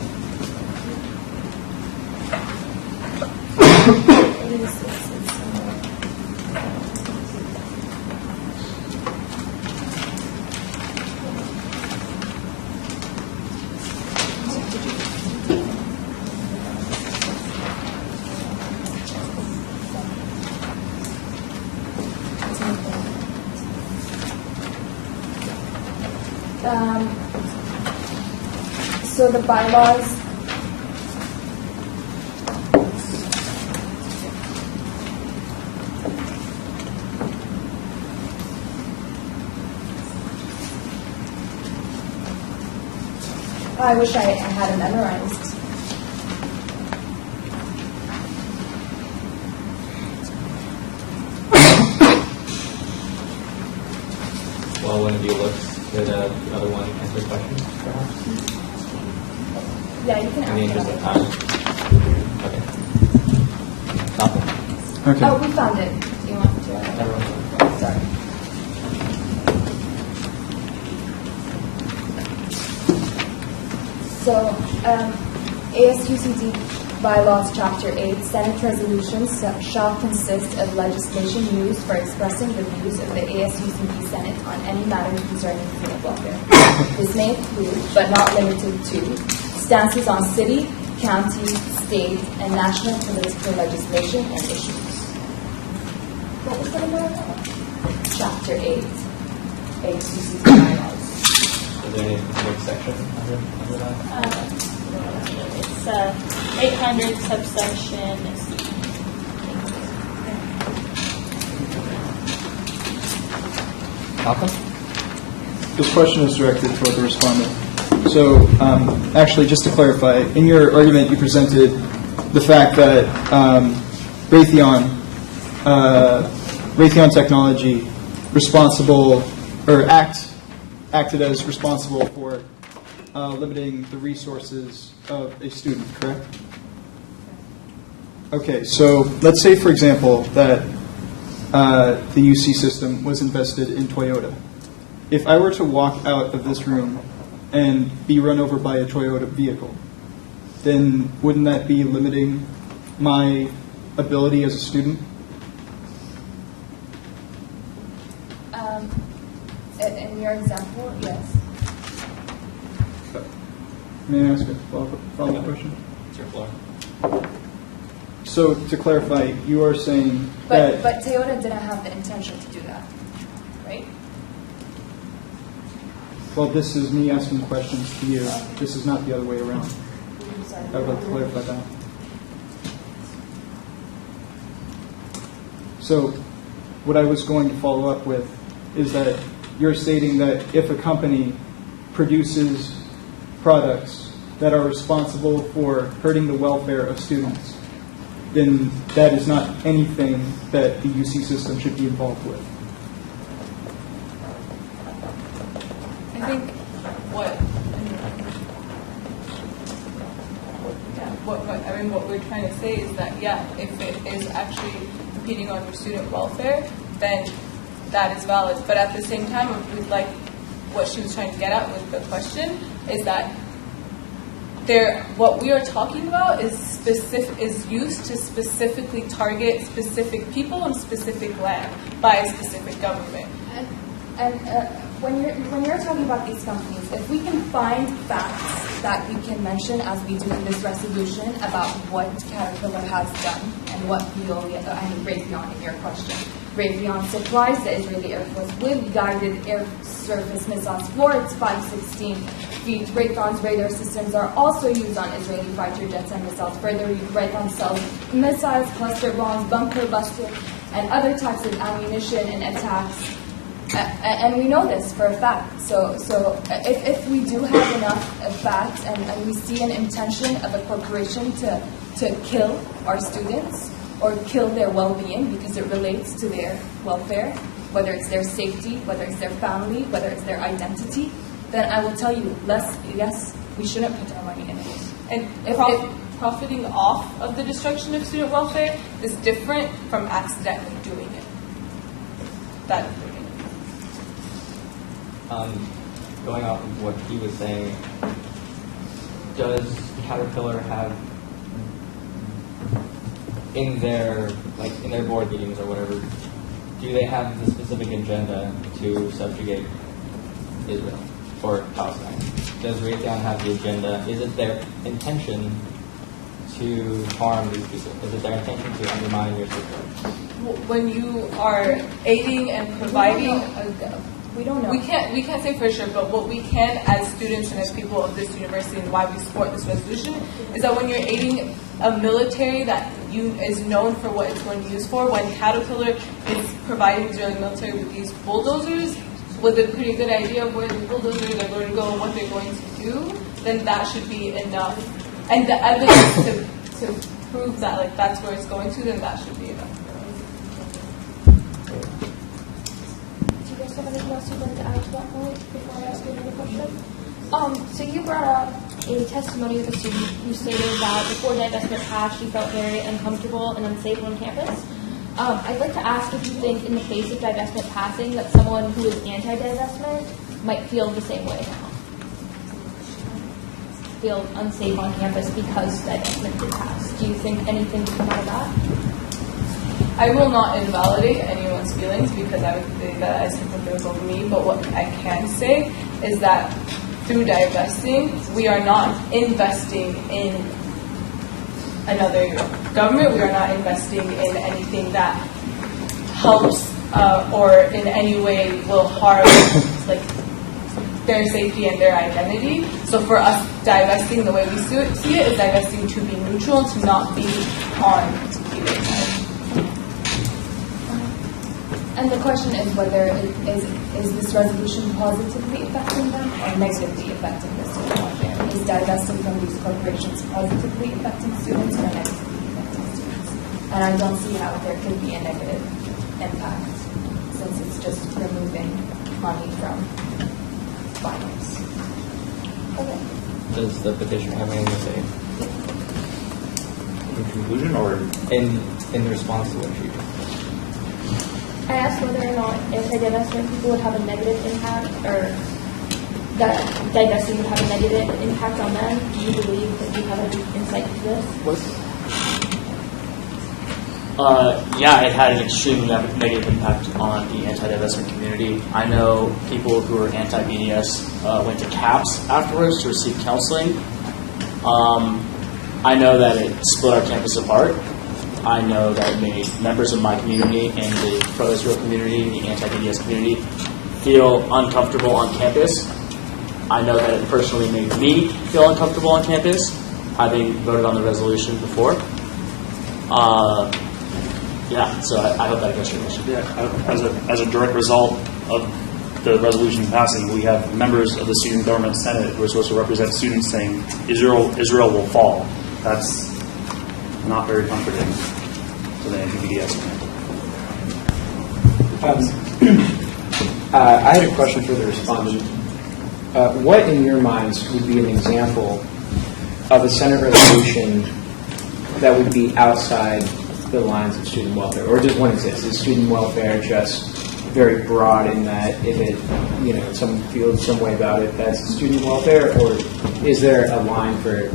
So the bylaws. I wish I had it memorized. Well, one of you looks, could the other one answer questions, perhaps? Yeah, you can In the interest ask of time. Okay. Nothing? Okay. Oh, we found it. You want to? Everyone? Sorry. So, ASUCD Bylaws Chapter 8, Senate resolutions shall consist of legislation used for expressing the views of the ASUCD Senate on any matter concerning freedom of welfare. This may include, but not limited to, stances on city, county, state, and national political legislation and issues. What was the number of that? Chapter 8, ASUCD Bylaws. Is there any specific section under that? It's 800 subsection C. Malcolm? This question is directed toward the respondent. So, actually, just to clarify, in your argument, you presented the fact that Raytheon Technology acted as responsible for limiting the resources of a student, correct? Okay, so let's say, for example, that the UC system was invested in Toyota. If I were to walk out of this room and be run over by a Toyota vehicle, then wouldn't that be limiting my ability as a student? In your example, yes. May I ask a follow-up question? It's your floor. So, to clarify, you are saying But that... Toyota didn't have the intention to do that, right? Well, this is me asking questions to you. This is not the other way around. I would like to clarify that. So, what I was going to follow up with is that you're stating that if a company produces products that are responsible for hurting the welfare of students, then that is not anything that the UC system should be involved with. I think what we're trying to say is that, yeah, if it is actually impeding on your student welfare, then that is valid. But at the same time, like what she was trying to get at with the question is that what we are talking about is used to specifically target specific people and specific land by a specific government. And when you're talking about these companies, if we can find facts that we can mention, as we do in this resolution, about what Caterpillar has done and what Raytheon in your question. Raytheon supplies the Israeli Air Force with guided air surface missiles for its 516 feet. Raytheon's radar systems are also used on Israeli fighter jets and missiles. Further, Raytheon sells missiles, cluster bombs, bunker busters, and other types of ammunition and attacks. And we know this for a fact. So if we do have enough facts and we see an intention of a corporation to kill our students or kill their well-being because it relates to their welfare, whether it's their safety, whether it's their family, whether it's their identity, then I will tell you, yes, we shouldn't put our money in it. And profiting off of the destruction of student welfare is different from accidentally doing it. That is going off of what he was saying, does Caterpillar have in their board meetings or whatever, do they have the specific agenda to subjugate Israel or Palestine? Does Raytheon have the agenda? Is it their intention to harm these people? Is it their intention to undermine your system? When you are aiding and providing, we don't know. We can't say for sure, but what we can as students and as people of this university and why we support this resolution is that when you're aiding a military that is known for what it's going to use for, when Caterpillar is providing the Israeli military with these bulldozers, with a pretty good idea of where the bulldozers are going to go and what they're going to do, then that should be enough. And the evidence to prove that that's where it's going to, then that should be enough. Anything else you'd like to add to that point before I ask you another question? So you brought up a testimony of a student who stated that before divestment passed, she felt very uncomfortable and unsafe on campus. I'd like to ask if you think in the face of divestment passing that someone who is anti-divestment might feel the same way now. Feel unsafe on campus because divestment did pass. Do you think anything would come out of that? I will not invalidate anyone's feelings because I would say that I sympathize over me, but what I can say is that through divesting, we are not investing in another government. We are not investing in anything that helps or in any way will harm their safety and their identity. So for us, divesting the way we see it is divesting to be neutral, to not be on either side. And the question is whether is this resolution positively affecting them or negatively affecting the student welfare? Is divesting from these corporations positively affecting students or negatively affecting students? And I don't see how there could be a negative impact since it's just removing money from finance. Okay. Does the petitioner have anything to say? In conclusion or in response to what she I asked whether or not anti-divestment people would have a negative impact, or that divesting would have a negative impact on them. Do you believe that you have any insight into this? Yeah, it had an extremely negative impact on the anti-divestment community. I know people who are anti-BDS went to CAPS afterwards to receive counseling. I know that it split our campus apart. I know that it made members of my community and the pro-Israel community, the anti-BDS community, feel uncomfortable on campus. I know that it personally made me feel uncomfortable on campus, having voted on the resolution before. Yeah, so I hope that addressed your question. yeah, as a direct result of the resolution passing, we have members of the Student Government Senate who are supposed to represent students saying Israel will fall. That's not very comforting to the NPDS. I had a question for the respondent. What, in your minds, would be an example of a Senate resolution that would be outside the lines of student welfare, or does one exist? Is student welfare just very broad in that if it, someone feels some way about it, that's student welfare, or is there a line for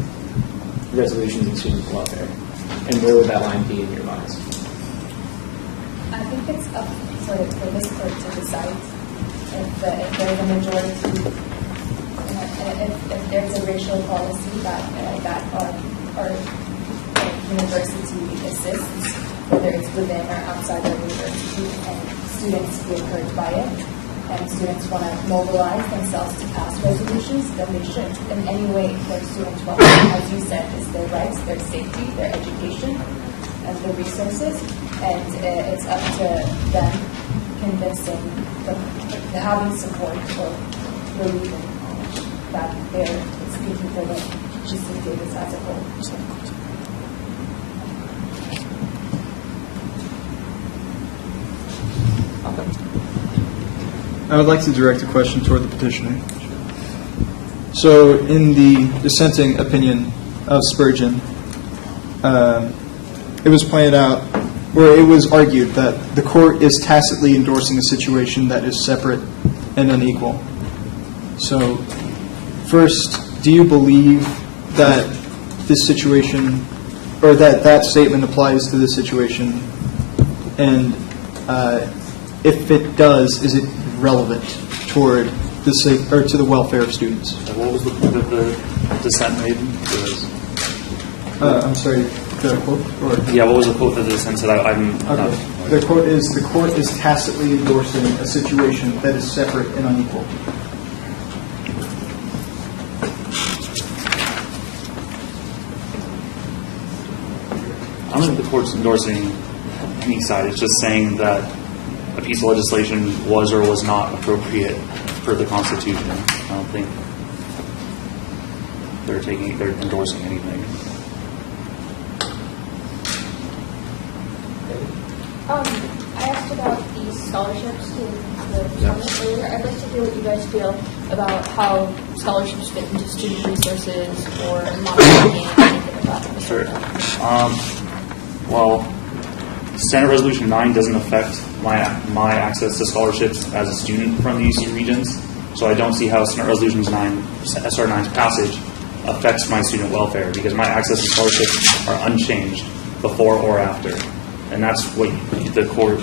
resolutions in student welfare? And where would that line be in your minds? I think it's up for this court to decide if there's a majority, if there's a racial policy that our university assists, whether it's within or outside our university, and students feel hurt by it, and students want to mobilize themselves to pass resolutions, then they should. In any way, their student welfare, as you said, is their rights, their safety, their education, and the resources, and it's up to them convincing, having support or believing that they're speaking for the GC Davis as a whole. I would like to direct a question toward the petitioner. So, in the dissenting opinion of Spurgeon, it was pointed out, where it was argued that the court is tacitly endorsing a situation that is separate and unequal. So, first, do you believe that this situation, or that statement applies to this situation? And if it does, is it relevant toward to the welfare of students? What was the point that the dissent made? I'm sorry, the quote? Yeah, what was the quote that the dissent said? Okay. The quote is, "The court is tacitly endorsing a situation that is separate and unequal." I don't think the court's endorsing any side. It's just saying that a piece of legislation was or was not appropriate for the Constitution. I don't think they're endorsing anything. I asked about these scholarships to the respondent earlier. I'd like to hear what you guys feel about how scholarships fit into student resources or monitoring and anything like that. Sure. Well, Senate Resolution 9 doesn't affect my access to scholarships as a student from the UC regions, so I don't see how Senate Resolution 9's passage affects my student welfare, because my access to scholarships are unchanged before or after, and that's what the court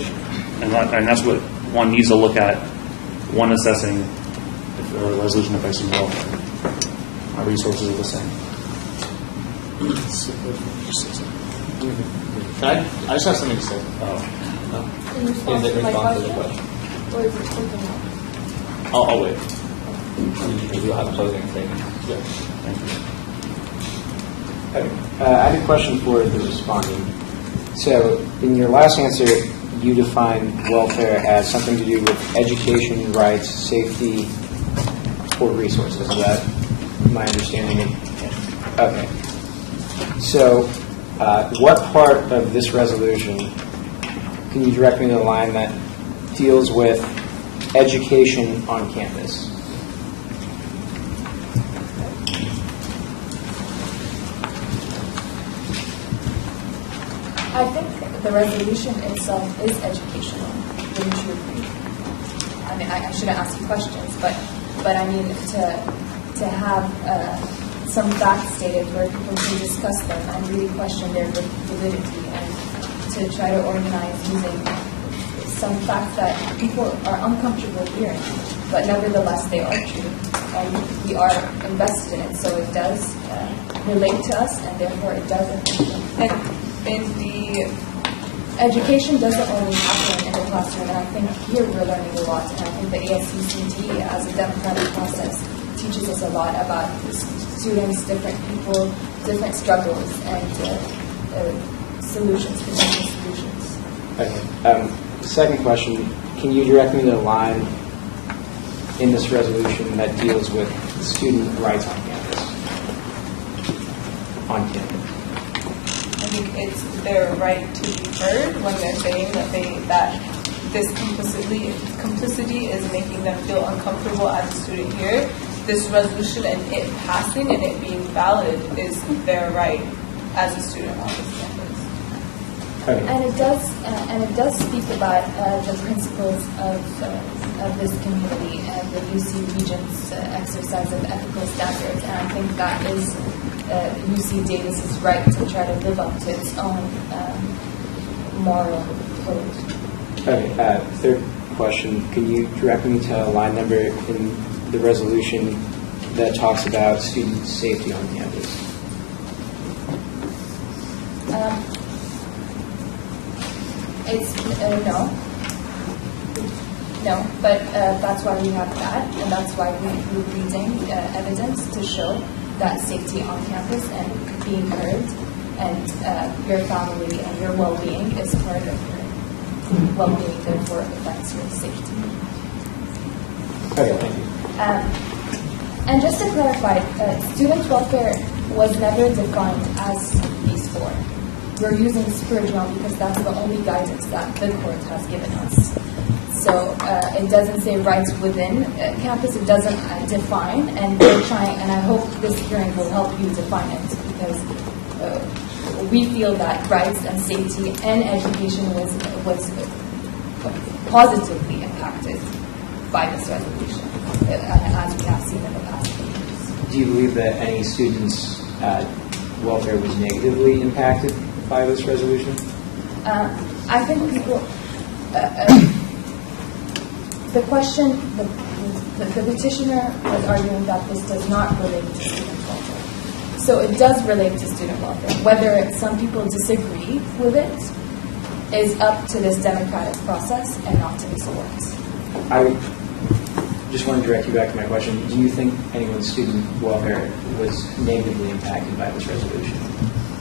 and that's what one needs to look at when assessing if a resolution affects student welfare. My resources are the same. I just have something to say. In response Is it to my response to the question? question? Or is it something else? I'll wait. You'll have a closing statement. Yeah. Okay. I have a question for the respondent. So, in your last answer, you defined welfare as something to do with education, rights, safety, or resources. Is that my understanding? Okay. So, what part of this resolution can you direct me to the line that deals with education on campus? I think the resolution itself is educational. Wouldn't you agree? I mean, I shouldn't ask you questions, but I mean to have some facts stated where people can discuss them and really question their validity, and to try to organize using some facts that people are uncomfortable hearing, but nevertheless they are true, and we are invested in it, so it does relate to us, and therefore it does affect us. And in the Education doesn't only happen in the classroom, and I think here we're learning a lot, and I think the ASUCD as a democratic process teaches us a lot about students, different people, different struggles, and solutions, potential solutions. Okay. Second question, can you direct me to the line in this resolution that deals with student rights on campus? On campus. I think it's their right to be heard when they're saying that this complicity is making them feel uncomfortable as a student here. This resolution and it passing and it being valid is their right as a student on this campus. Okay. And it does speak about the principles of this community and the UC Regents' exercise of ethical standards. And I think that is UC Davis's right to try to live up to its own moral code. Okay. Third question: can you direct me to a line number in the resolution that talks about student safety on campus? It's no, but that's why we have that, and that's why we're reading evidence to show that safety on campus and being heard and your family and your well-being is part of your well-being, therefore affects your safety. Okay, thank you. And just to clarify, student welfare was never defined as these four. We're using Spurgeon because that's the only guidance that the court has given us. So it doesn't say rights within campus, it doesn't define, and we're trying, and I hope this hearing will help you define it, because we feel that rights and safety and education was positively impacted by this resolution, as we have seen in the past few years. Do you believe that any students' welfare was negatively impacted by this resolution? I think people, the question, the petitioner was arguing that this does not relate to student welfare. So it does relate to student welfare. Whether some people disagree with it is up to this democratic process and not to this court. I just want to direct you back to my question. Do you think anyone's student welfare was negatively impacted by this resolution?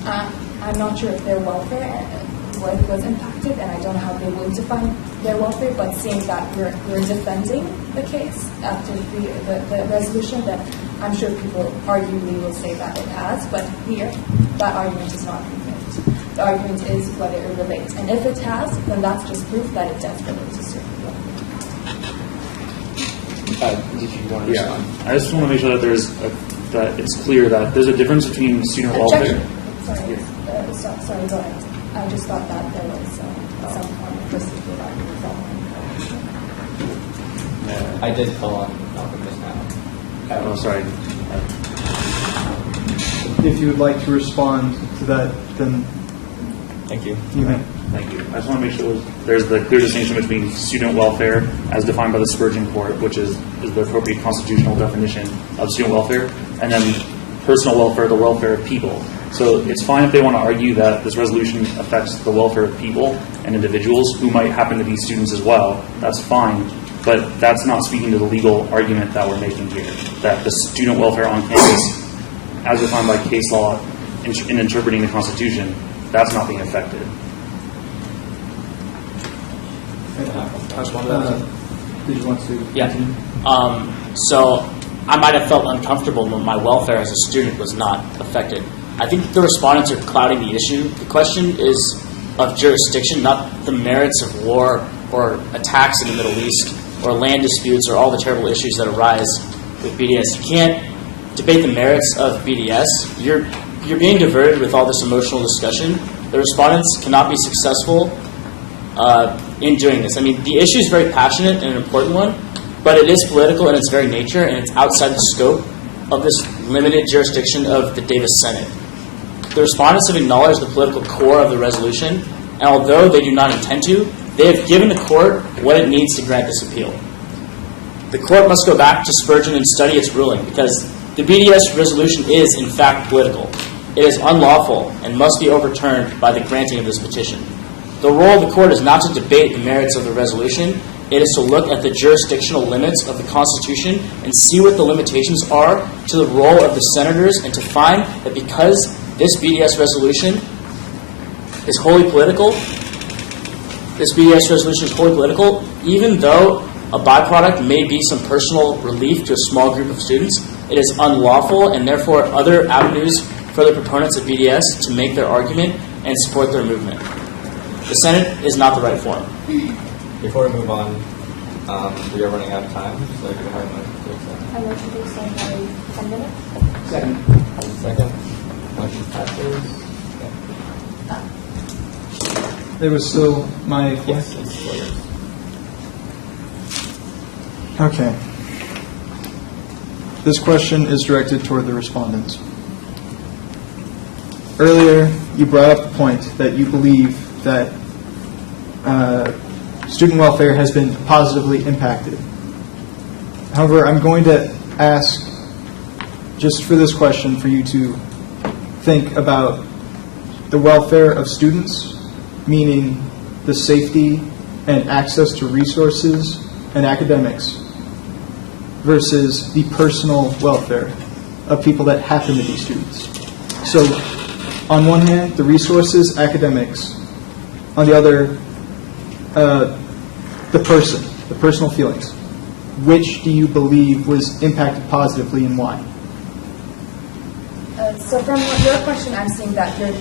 I'm not sure if their welfare was impacted, and I don't know how they would define their welfare, but seeing that we're defending the case after the resolution, then I'm sure people arguably will say that it has, but here, that argument is not being made. The argument is whether it relates, and if it has, then that's just proof that it does relate to student welfare. Did you want to respond? I just want to make sure that that it's clear that there's a difference between student welfare. Sorry, sorry, go ahead. I just thought that there was some kind of procedure that we were following. I did call on Malcolm just now. Oh, sorry. If you would like to respond to that, then Thank you. you may. Thank you. I just want to make sure there's the clear distinction between student welfare as defined by the Spurgeon Court, which is the appropriate constitutional definition of student welfare, and then personal welfare, the welfare of people. So it's fine if they want to argue that this resolution affects the welfare of people and individuals who might happen to be students as well. That's fine, but that's not speaking to the legal argument that we're making here, that the student welfare on campus, as defined by case law in interpreting the Constitution, that's not being affected. Did you want to? Yeah. So I might have felt uncomfortable when my welfare as a student was not affected. I think the respondents are clouding the issue. The question is of jurisdiction, not the merits of war or attacks in the Middle East or land disputes or all the terrible issues that arise with BDS. You can't debate the merits of BDS. You're being diverted with all this emotional discussion. The respondents cannot be successful in doing this. I mean, the issue is very passionate and an important one, but it is political in its very nature, and it's outside the scope of this limited jurisdiction of the Davis Senate. The respondents have acknowledged the political core of the resolution, and although they do not intend to, they have given the court what it needs to grant this appeal. The court must go back to Spurgeon and study its ruling, because the BDS resolution is, in fact, political. It is unlawful and must be overturned by the granting of this petition. The role of the court is not to debate the merits of the resolution. It is to look at the jurisdictional limits of the Constitution and see what the limitations are to the role of the senators, and to find that because this BDS resolution is wholly political, even though a byproduct may be some personal relief to a small group of students, it is unlawful and therefore other avenues for the proponents of BDS to make their argument and support their movement. The Senate is not the right forum. Before we move on, we are running out of time, so I could have a motion to accept. I motion to extend by 10 minutes. Second. Second. Motion passes. It was still my floor? Yes, it's yours. Okay. This question is directed toward the respondents. Earlier, you brought up the point that you believe that student welfare has been positively impacted. However, I'm going to ask, just for this question, for you to think about the welfare of students, meaning the safety and access to resources and academics, versus the personal welfare of people that happen to be students. So, on one hand, the resources, academics. On the other, the person, the personal feelings. Which do you believe was impacted positively and why? So from your question, I'm seeing that you're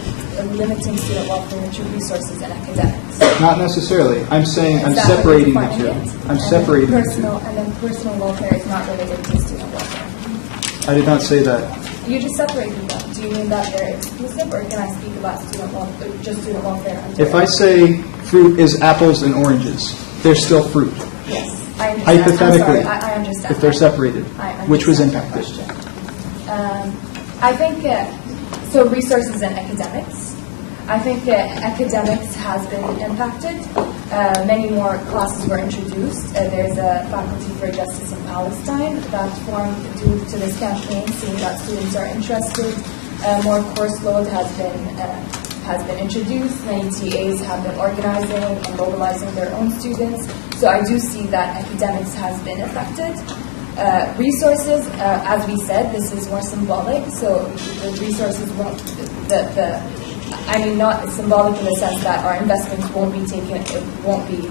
limiting student welfare to resources and academics. Not necessarily. I'm saying I'm Is that what you're separating the defining two. it? I'm And separating then the two. And then personal welfare is not related to student welfare. I did not say that. You just separated them. Do you mean that they're exclusive, or can I speak about student welfare, just student welfare? If I say fruit is apples and oranges, they're still fruit. Yes, I understand. Hypothetically, I'm sorry, I understand. if they're separated, I which was understand impacted? the question. I think, so resources and academics. I think academics has been impacted. Many more classes were introduced. There's a Faculty for Justice in Palestine that formed due to this campaign, seeing that students are interested. More course load has been introduced. Many TAs have been organizing and mobilizing their own students. So I do see that academics has been affected. Resources, as we said, this is more symbolic. So the resources won't, I mean, not symbolic in the sense that our investments won't be taken, it won't be,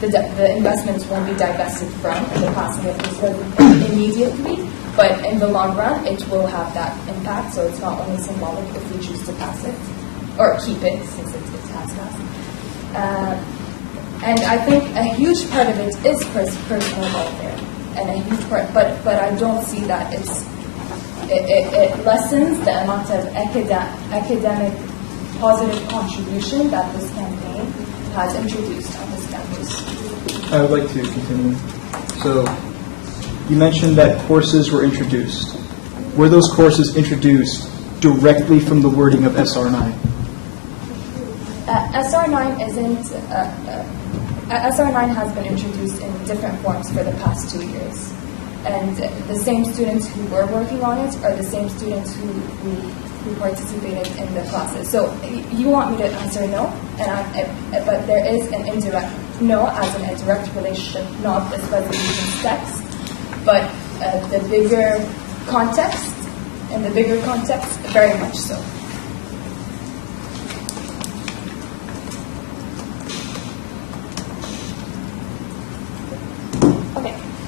the investments won't be divested from in the passing of this immediately, but in the long run, it will have that impact. So it's not only symbolic if we choose to pass it, or keep it, since it has passed. And I think a huge part of it is personal welfare, and a huge part, but I don't see that it lessens the amount of academic positive contribution that this campaign has introduced on this campus. I would like to continue. So, you mentioned that courses were introduced. Were those courses introduced directly from the wording of SR9? SR9 isn't. SR9 has been introduced in different forms for the past 2 years. And the same students who were working on it are the same students who participated in the classes. So you want me to answer no, but there is an indirect no, as in a direct relationship, not this resolution's text, but the bigger context, very much so.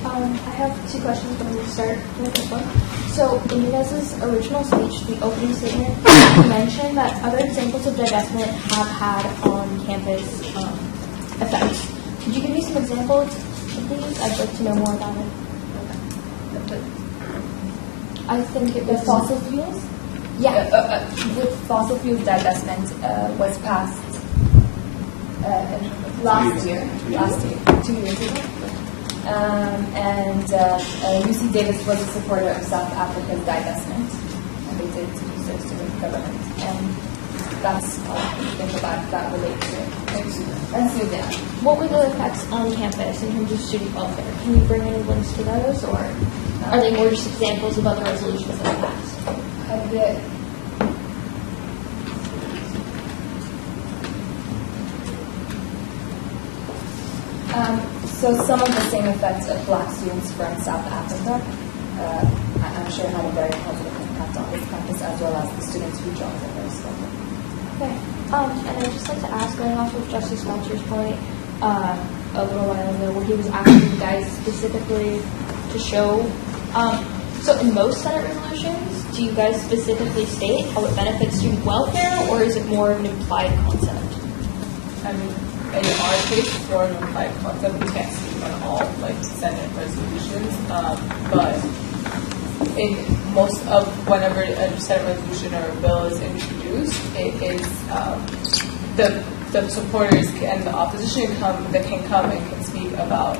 I have two questions, but I'm going to start with this one. So, in you guys' original speech, the opening statement, you mentioned that other examples of divestment have had on campus effects. Could you give me some examples of these? I'd like to know more about it. I think it was fossil fuels? Yeah. With fossil fuels divestment was passed last year, 2 years ago. And UC Davis was a supporter of South Africa's divestment, and they did use it to the government. And that's all I can think about that relates to it. And Sudan. What were the effects on campus in terms of student welfare? Can you bring any links to those, or are they more just examples of other resolutions that have passed? So some of the same effects of black students from South Africa, I'm sure had a very positive impact on this campus, as well as the students who joined the first level. Okay. And I'd just like to ask, going off of Justice Melcher's point, a little while ago where he was asking you guys specifically to show. So in most Senate resolutions, do you guys specifically state how it benefits student welfare, or is it more of an implied concept? I mean, in our case, it's more of an implied concept. We can't speak on all Senate resolutions, but in most of whenever a Senate resolution or a bill is introduced, it is the supporters and the opposition can come and can speak about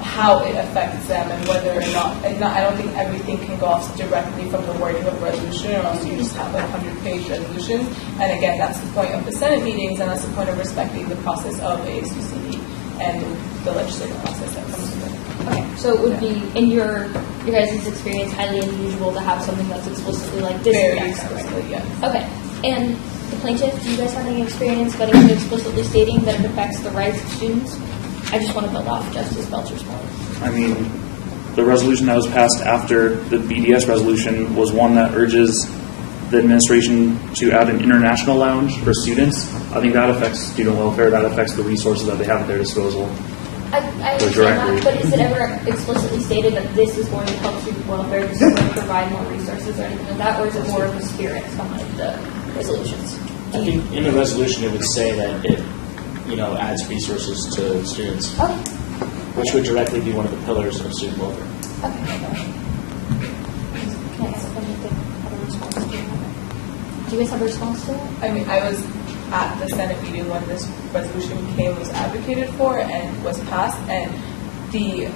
how it affects them and whether or not. I don't think everything can go off directly from the wording of a resolution, or else you just have 100-page resolutions. And again, that's the point of the Senate meetings, and that's the point of respecting the process of ASUCD and the legislative process that comes with it. Okay, so it would be, in your guys' experience, highly unusual to have something that's explicitly like this. Very explicitly, yes. Okay, and the plaintiff, do you guys have any experience getting into explicitly stating that it affects the rights of students? I just want to build off Justice Belcher's point. I mean, the resolution that was passed after the BDS resolution was one that urges the administration to add an international lounge for students. I think that affects student welfare. That affects the resources that they have at their disposal. I understand that, but is it ever explicitly stated that this is going to help student welfare, this is going to provide more resources or anything like that, or is it more of the spirit behind the resolutions? I think in the resolution it would say that it, adds resources to students, Okay. which would directly be one of the pillars of student welfare. Okay. Can I ask if anything have a response to that? Do you guys have a response to that? I mean, I was at the Senate meeting when this resolution was advocated for and was passed, and the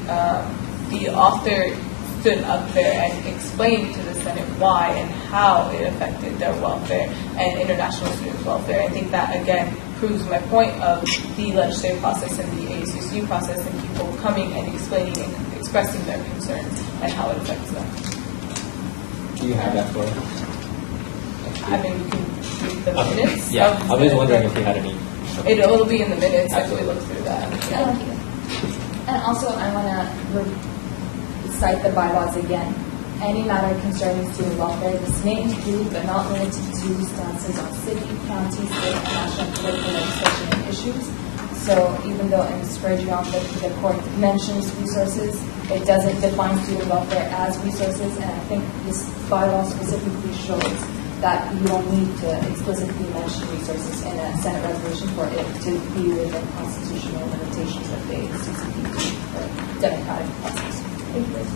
author stood up there and explained to the Senate why and how it affected their welfare and international students' welfare. I think that, again, proves my point of the legislative process and the ASUCD process and people coming and explaining and expressing their concerns and how it affects them. Do you have that for us? I mean, we can read the minutes. Yeah, I was wondering if you had any. It'll be in the minutes as we look through that. Thank you. And also, I want to cite the bylaws again. Any matter concerning student welfare, this may include but not limited to stances on city, county, state, and national political legislation and issues. So even though in Spurgeon the court mentions resources, it doesn't define student welfare as resources, and I think this bylaw specifically shows that you don't need to explicitly mention resources in a Senate resolution for it to be within constitutional limitations of the ASUCD or democratic process. Thank you.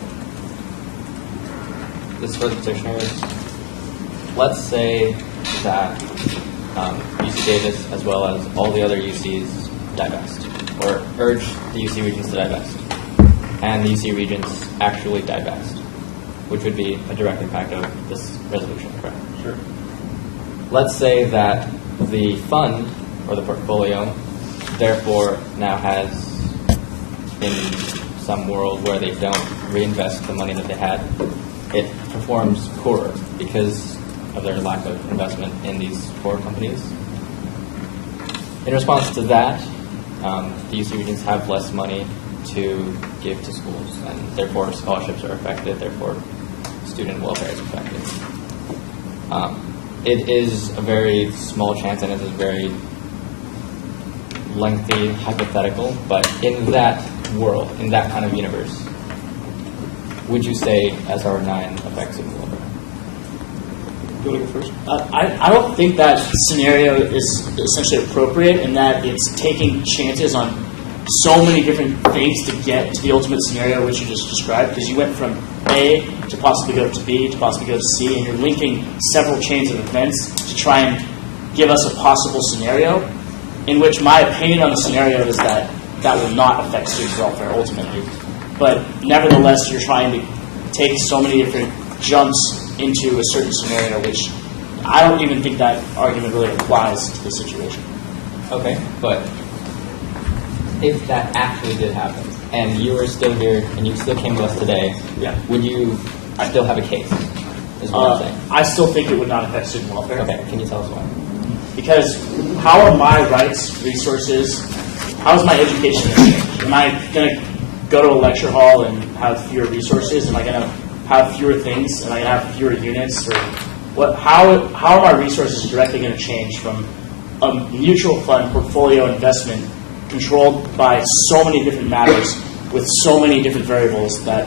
This for the petitioners. Let's say that UC Davis, as well as all the other UCs, divest, or urge the UC Regents to divest, and the UC Regents actually divest, which would be a direct impact of this resolution, correct? Sure. Let's say that the fund, or the portfolio, therefore now has, in some world where they don't reinvest the money that they had, it performs poorer because of their lack of investment in these poor companies. In response to that, the UC Regents have less money to give to schools, and therefore scholarships are affected, therefore student welfare is affected. It is a very small chance, and it is a very lengthy hypothetical, but in that world, in that kind of universe, would you say SR 9 affects student welfare? You want to go first? I don't think that scenario is essentially appropriate in that it's taking chances on so many different things to get to the ultimate scenario which you just described, because you went from A to possibly go to B to possibly go to C, and you're linking several chains of events to try and give us a possible scenario in which my opinion on the scenario is that that will not affect student welfare ultimately. But nevertheless, you're trying to take so many different jumps into a certain scenario, which I don't even think that argument really applies to the situation. Okay, but if that actually did happen, and you were still here, and you still came to us today, Yeah. would you still have a case? Is what I'm saying. I still think it would not affect student welfare. Okay, can you tell us why? Because how are my rights, resources, how is my education going to change? Am I going to go to a lecture hall and have fewer resources? Am I going to have fewer things? Am I going to have fewer units? Or what? How are my resources directly going to change from a mutual fund portfolio investment controlled by so many different matters with so many different variables that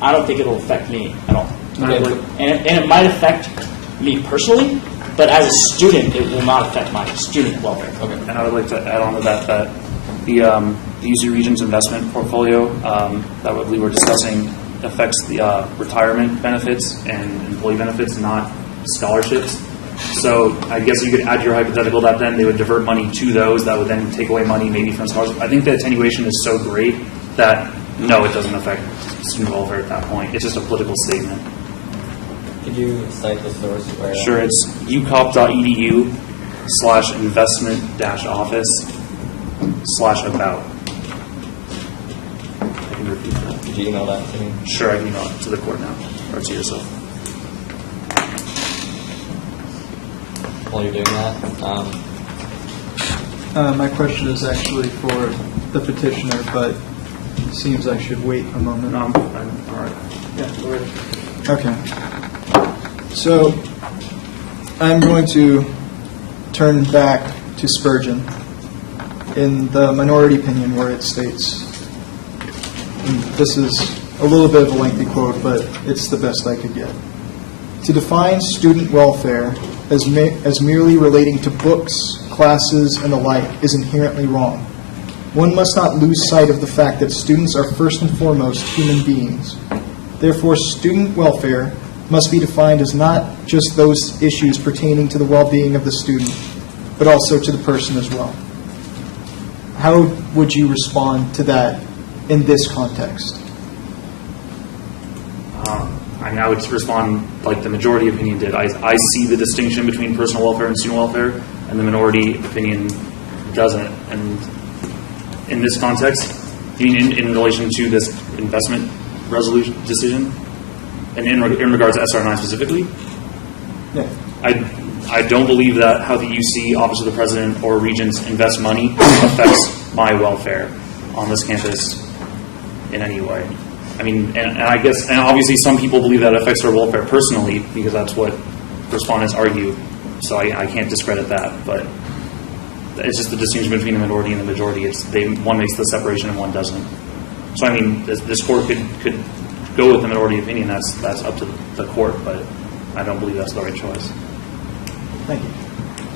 I don't think it'll affect me at all. Okay. And it might affect me personally, but as a student, it will not affect my student welfare. Okay. And I would like to add on to that the UC Regents investment portfolio that we were discussing affects the retirement benefits and employee benefits, not scholarships. So I guess you could add your hypothetical that then they would divert money to those that would then take away money maybe from scholarships. I think the attenuation is so great that no, it doesn't affect student welfare at that point. It's just a political statement. Could you cite the source where? Sure, it's ucop.edu/investment-office/about. I can repeat that. Could you email that to me? Sure, I can email it to the court now, or to yourself. While you're doing that, My question is actually for the petitioner, but it seems I should wait a moment. No, I'm all right. Yeah, go ahead. Okay. So I'm going to turn back to Spurgeon in the minority opinion where it states, and this is a little bit of a lengthy quote, but it's the best I could get. To define student welfare as merely relating to books, classes, and the like is inherently wrong. One must not lose sight of the fact that students are first and foremost human beings. Therefore, student welfare must be defined as not just those issues pertaining to the well-being of the student, but also to the person as well. How would you respond to that in this context? I would respond like the majority opinion did. I see the distinction between personal welfare and student welfare, and the minority opinion doesn't. And in this context, in relation to this investment resolution decision, and in regards to SR9 specifically, Yeah. I don't believe that how the UC, Office of the President, or Regents invest money affects my welfare on this campus in any way. I mean, and I guess, and obviously some people believe that affects their welfare personally because that's what respondents argue. So I can't discredit that, but it's just the distinction between the minority and the majority. One makes the separation and one doesn't. So I mean, this court could go with the minority opinion. That's up to the court, but I don't believe that's the right choice. Thank you.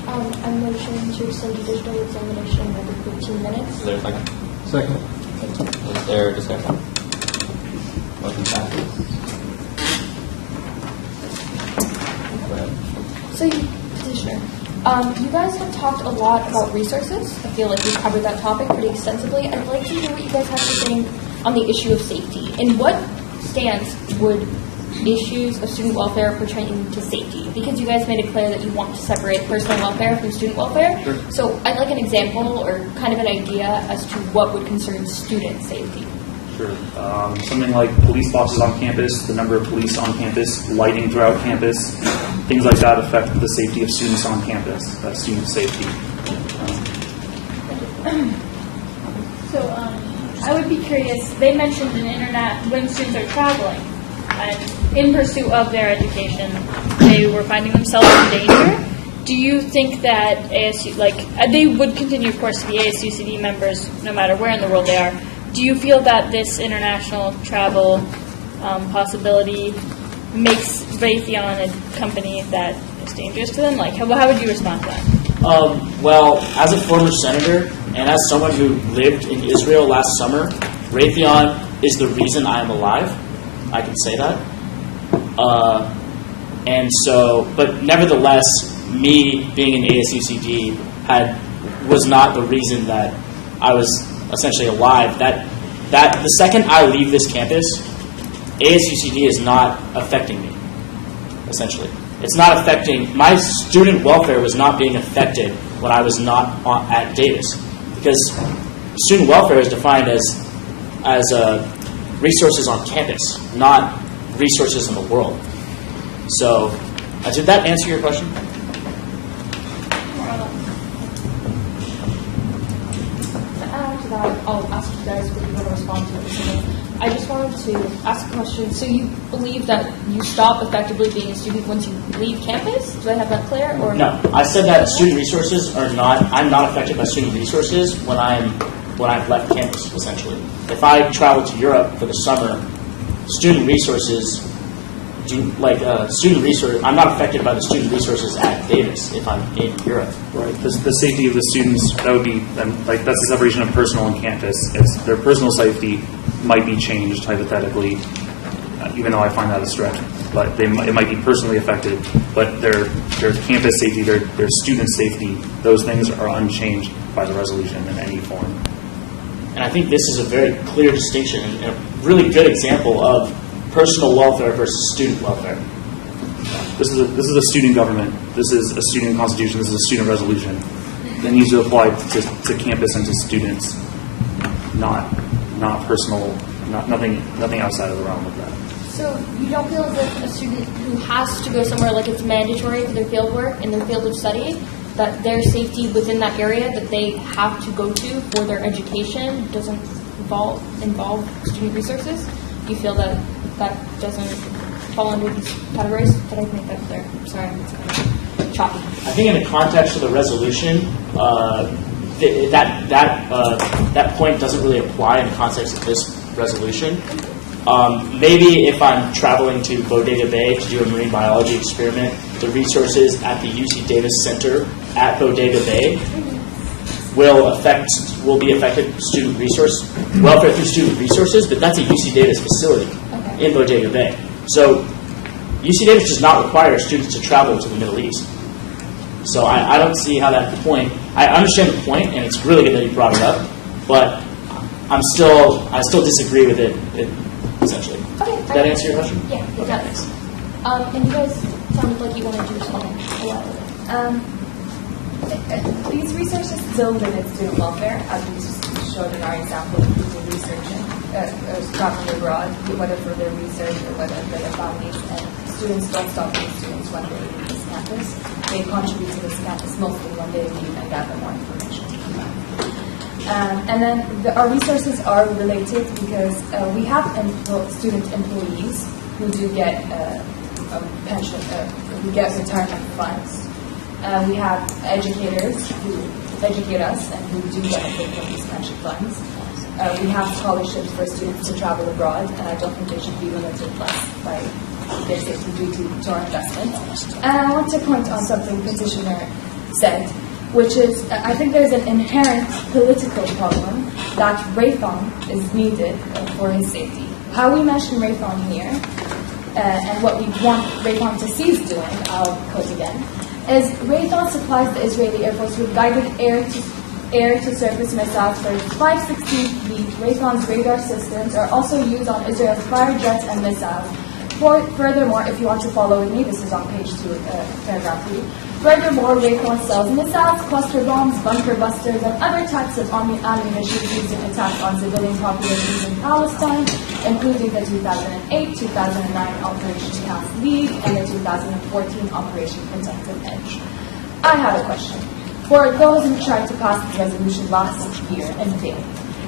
I motion to send judicial examination every 15 minutes. is there a second? Second. Is there a discussion? Motion passes. Go ahead. So, Petitioner, you guys have talked a lot about resources. I feel like we've covered that topic pretty extensively. I'd like to hear what you guys have to say on the issue of safety. In what stance would issues of student welfare pertaining to safety? Because you guys made it clear that you want to separate personal welfare from student welfare. Sure. So I'd like an example or kind of an idea as to what would concern student safety. Sure. Something like police boxes on campus, the number of police on campus, lighting throughout campus, things like that affect the safety of students on campus, student safety. So I would be curious, they mentioned an internet when students are traveling and in pursuit of their education, they were finding themselves in danger. Do you think that they would continue, of course, to be ASUCD members no matter where in the world they are? Do you feel that this international travel possibility makes Raytheon a company that is dangerous to them? Like, how would you respond to that? Well, as a former senator and as someone who lived in Israel last summer, Raytheon is the reason I am alive. I can say that. And so, but nevertheless, me being in ASUCD was not the reason that I was essentially alive. That the second I leave this campus, ASUCD is not affecting me. Essentially, it's not affecting my student welfare. Was not being affected when I was not at Davis, because student welfare is defined as resources on campus, not resources in the world. So, did that answer your question? To I'll ask you guys what you want to respond to it. I just wanted to ask a question. So you believe that you stop effectively being a student once you leave campus? Do I have that clear? Or No, I said that student resources are not. I'm not affected by student resources when I've left campus. Essentially, if I travel to Europe for the summer, student resources I'm not affected by the student resources at Davis if I'm in Europe. Right. The safety of the students, that would be, like, that's the separation of personal and campus. It's their personal safety might be changed hypothetically, even though I find that a stretch. But it might be personally affected. But their campus safety, their student safety, those things are unchanged by the resolution in any form. And I think this is a very clear distinction and a really good example of personal welfare versus student welfare. This is a student government. This is a student constitution. This is a student resolution that needs to apply to campus and to students, not personal, nothing outside of the realm of that. So you don't feel as if a student who has to go somewhere, like it's mandatory for their field work and their field of study, that their safety within that area that they have to go to for their education doesn't involve student resources? You feel that doesn't fall under these categories? Did I make that clear? I'm sorry, it's kind of choppy. I think in the context of the resolution, that point doesn't really apply in the context of this resolution. Maybe if I'm traveling to Bodega Bay to do a marine biology experiment, the resources at the UC Davis Center at Bodega Bay will be affected student resource welfare through student resources, but that's a UC Davis facility in Bodega Bay. So UC Davis does not require students to travel to the Middle East. So I don't see how that point. I understand the point, and it's really good that you brought it up, but I still disagree with it essentially. Okay. Did that answer your question? Yeah, it does. And you guys sounded like you wanted to respond a lot of it. These resources still limit student welfare, as we just showed in our example of people researching, traveling abroad, whether for their research or whether for their families. And students don't stop being students when they leave this campus. They contribute to this campus mostly when they leave and gather more information. And then our resources are related because we have student employees who do get a pension, who get retirement funds. We have educators who educate us and who do benefit from these pension funds. We have scholarships for students to travel abroad, and I don't think they should be limited by their safety due to our investment. And I want to point on something Petitioner said, which is I think there's an inherent political problem that Raython is needed for his safety. How we mention Raython here, and what we want Raython to cease doing, I'll quote again, is Raython supplies the Israeli Air Force with guided air-to-surface missiles for 516 feet. Raython's radar systems are also used on Israel's fighter jets and missiles. Furthermore, if you want to follow with me, this is on page 2, paragraph 3. Furthermore, Raython sells missiles, cluster bombs, bunker busters, and other types of ammunition used in attacks on civilian populations in Palestine, including the 2008-2009 Operation Cast League and the 2014 Operation Protective Edge. I have a question. For those who tried to pass the resolution last year and failed,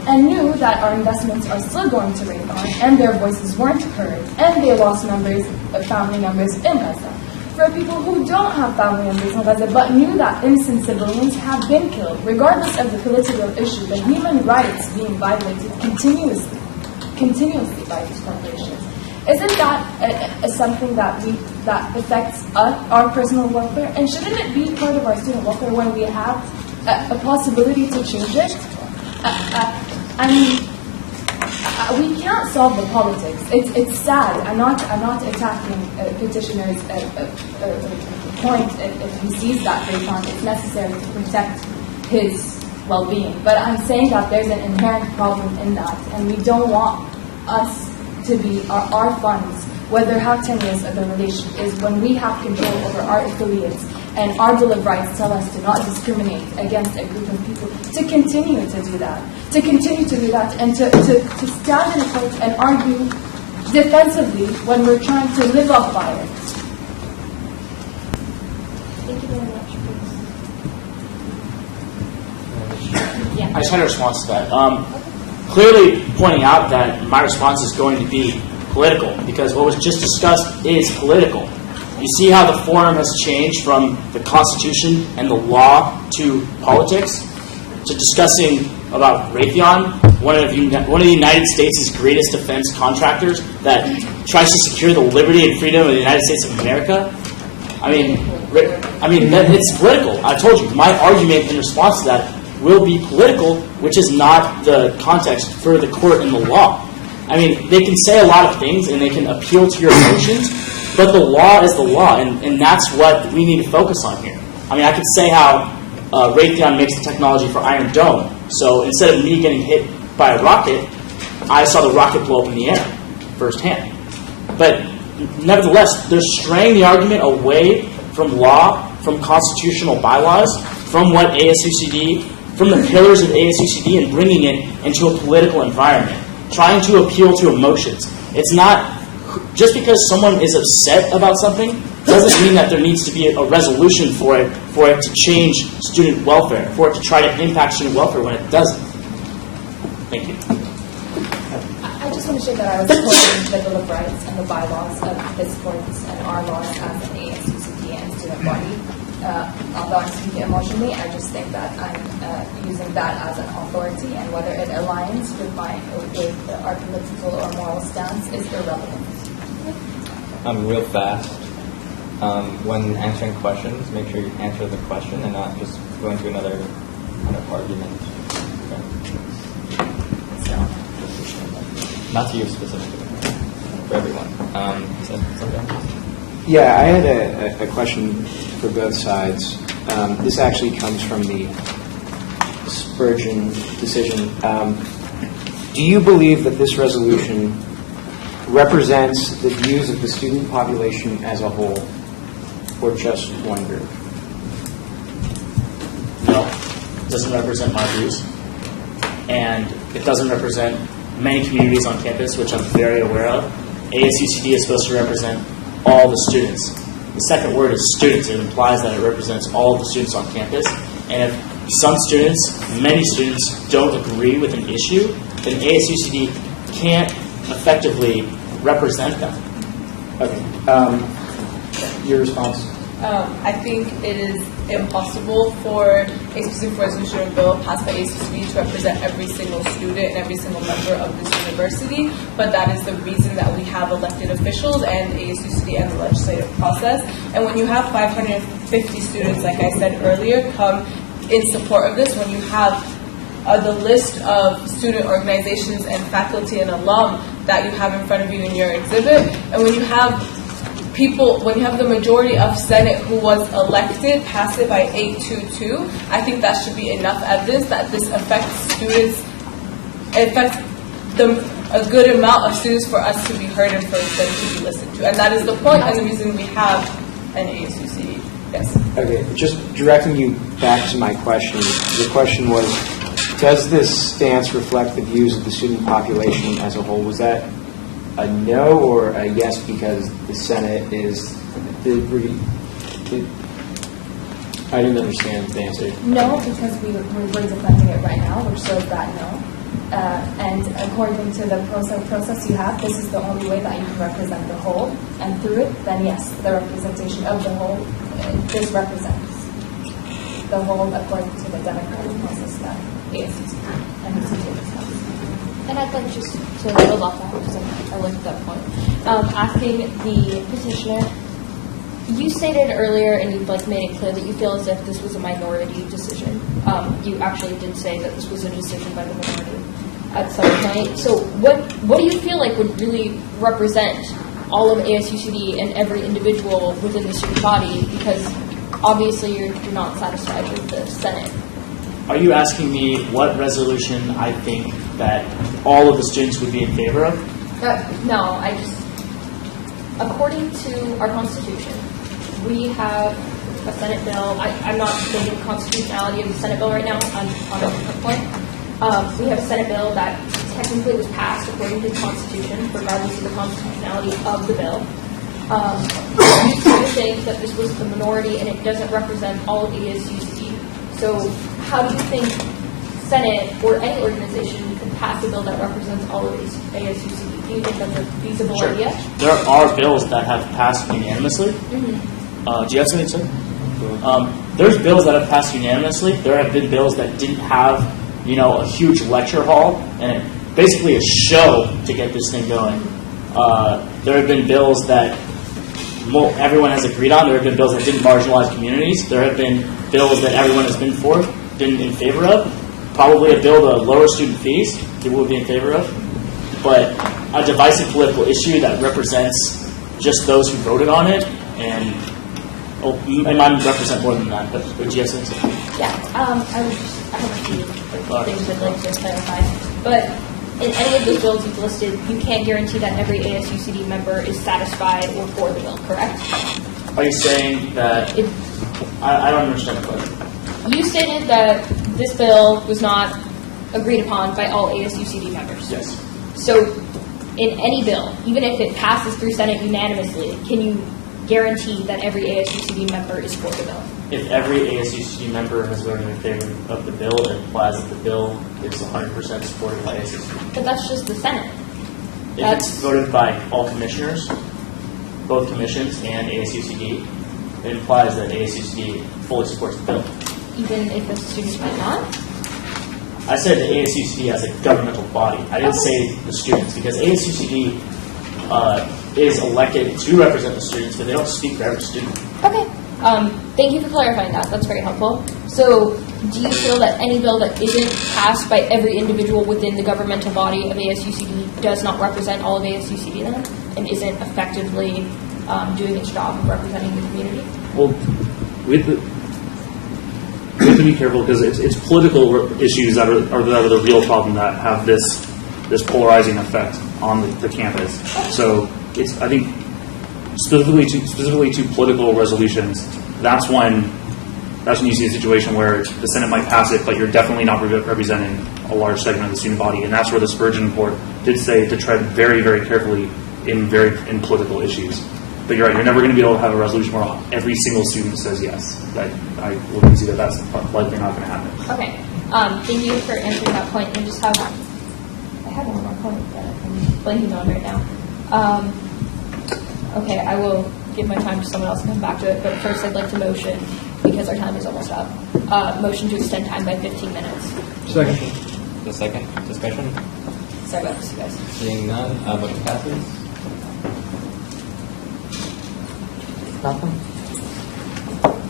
and knew that our investments are still going to Raython, and their voices weren't heard, and they lost family members in Gaza. For people who don't have family members in Gaza, but knew that innocent civilians have been killed, regardless of the political issue, the human rights being violated continuously by these corporations. Isn't that something that affects our personal welfare? And shouldn't it be part of our student welfare when we have a possibility to change it? I mean, we can't solve the politics. It's sad. I'm not attacking Petitioner's point if he sees that Raython is necessary to protect his well-being. But I'm saying that there's an inherent problem in that, and we don't want us to be our funds, whether how tenuous the relation is, when we have control over our affiliates and our Bill of Rights tell us to not discriminate against a group of people, to continue to do that, and to stand in court and argue defensively when we're trying to live up by it. Thank you very much. Yeah. I just had a response to that. Clearly pointing out that my response is going to be political, because what was just discussed is political. You see how the forum has changed from the Constitution and the law to politics, to discussing about Raytheon, one of the United States' greatest defense contractors that tries to secure the liberty and freedom of the United States of America. I mean, it's political. I told you, my argument in response to that will be political, which is not the context for the court and the law. I mean, they can say a lot of things and they can appeal to your emotions, but the law is the law, and that's what we need to focus on here. I mean, I could say how Raytheon makes the technology for Iron Dome, so instead of me getting hit by a rocket, I saw the rocket blow up in the air firsthand. But nevertheless, they're straying the argument away from law, from constitutional bylaws, from what ASUCD, from the pillars of ASUCD, and bringing it into a political environment, trying to appeal to emotions. It's not, just because someone is upset about something doesn't mean that there needs to be a resolution for it to change student welfare, for it to try to impact student welfare when it doesn't. Thank you. I just want to say that I was quoting the Bill of Rights and the bylaws of this court and our laws as an ASUCD and student body. Although I'm speaking emotionally, I just think that I'm using that as an authority, and whether it aligns with our political or moral stance is irrelevant. Real fast. When answering questions, make sure you answer the question and not just go into another kind of argument. Okay. Not to you specifically, for everyone. Something? Yeah, I had a question for both sides. This actually comes from the Spurgeon decision. Do you believe that this resolution represents the views of the student population as a whole, or just one group? No, it doesn't represent my views, and it doesn't represent many communities on campus, which I'm very aware of. ASUCD is supposed to represent all the students. The second word is students. It implies that it represents all the students on campus, and if some students, many students, don't agree with an issue, then ASUCD can't effectively represent them. Okay. Your response? I think it is impossible for a specific resolution or bill passed by ASUCD to represent every single student and every single member of this university, but that is the reason that we have elected officials and ASUCD and the legislative process. And when you have 550 students, like I said earlier, come in support of this, when you have the list of student organizations and faculty and alum that you have in front of you in your exhibit, and when you have when you have the majority of Senate who was elected, pass it by 822, I think that should be enough evidence that this affects students, it affects a good amount of students for us to be heard and for them to be listened to. And that is the point and the reason we have an ASUCD. Yes. Okay, just directing you back to my question. The question was, does this stance reflect the views of the student population as a whole? Was that a no or a yes because the Senate is I didn't understand the answer. No, because we're defending it right now, which shows that no. And according to the process you have, this is the only way that you can represent the whole. And through it, then yes, the representation of the whole, this represents the whole according to the democratic process that ASUCD and the CTS have. And I'd like just to build off that, because I looked at that point. Asking the petitioner, you stated earlier, and you've made it clear that you feel as if this was a minority decision. You actually did say that this was a decision by the minority at some point. So what do you feel like would really represent all of ASUCD and every individual within the student body? Because obviously you're not satisfied with the Senate. Are you asking me what resolution I think that all of the students would be in favor of? No, according to our Constitution, we have a Senate bill. I'm not stating the constitutionality of the Senate bill right now on a different point. We have a Senate bill that technically was passed according to the Constitution, regardless of the constitutionality of the bill. You think that this was the minority and it doesn't represent all of ASUCD. So how do you think Senate or any organization could pass a bill that represents all of ASUCD. Do you think that's a feasible Sure. idea? There are bills that have passed unanimously. Mm-hmm. Do you have something to say? There's bills that have passed unanimously. There have been bills that didn't have, a huge lecture hall and basically a show to get this thing going. There have been bills that everyone has agreed on. There have been bills that didn't marginalize communities. There have been bills that everyone has been in favor of. Probably a bill to lower student fees, people would be in favor of. But a divisive political issue that represents just those who voted on it, and it might represent more than that. But do you have something? Yeah, I have a few things I'd like to clarify. But in any of those bills you've listed, you can't guarantee that every ASUCD member is satisfied or for the bill, correct? Are you saying that? I don't understand the question. You stated that this bill was not agreed upon by all ASUCD members. Yes. So, in any bill, even if it passes through Senate unanimously, can you guarantee that every ASUCD member is for the bill? If every ASUCD member has voted in favor of the bill, it implies that the bill is 100% supported by ASUCD. But that's just the Senate. If it's voted by all commissioners, both commissions and ASUCD, it implies that ASUCD fully supports the bill. Even if the students might not? I said the ASUCD as a governmental body. I didn't say the students, because ASUCD is elected to represent the students, but they don't speak for every student. Okay. Thank you for clarifying that. That's very helpful. So, do you feel that any bill that isn't passed by every individual within the governmental body of ASUCD does not represent all of ASUCD then, and isn't effectively doing its job of representing the community? Well, we have to be careful because it's political issues that are the real problem that have this polarizing effect on the campus. So I think specifically to political resolutions, that's when you see a situation where the Senate might pass it, but you're definitely not representing a large segment of the student body, and that's where the Spurgeon report did say to tread very, very carefully in political issues. But you're right, you're never going to be able to have a resolution where every single student says yes. I will concede that's likely not going to happen. Okay. Thank you for answering that point. I just have one more point that I'm blanking on right now. Okay, I will give my time to someone else and come back to it, but first I'd like to motion, because our time is almost up, motion to extend time by 15 minutes. Second. The second discussion? Sorry about this, you guys. Seeing none, motion passes. Nothing.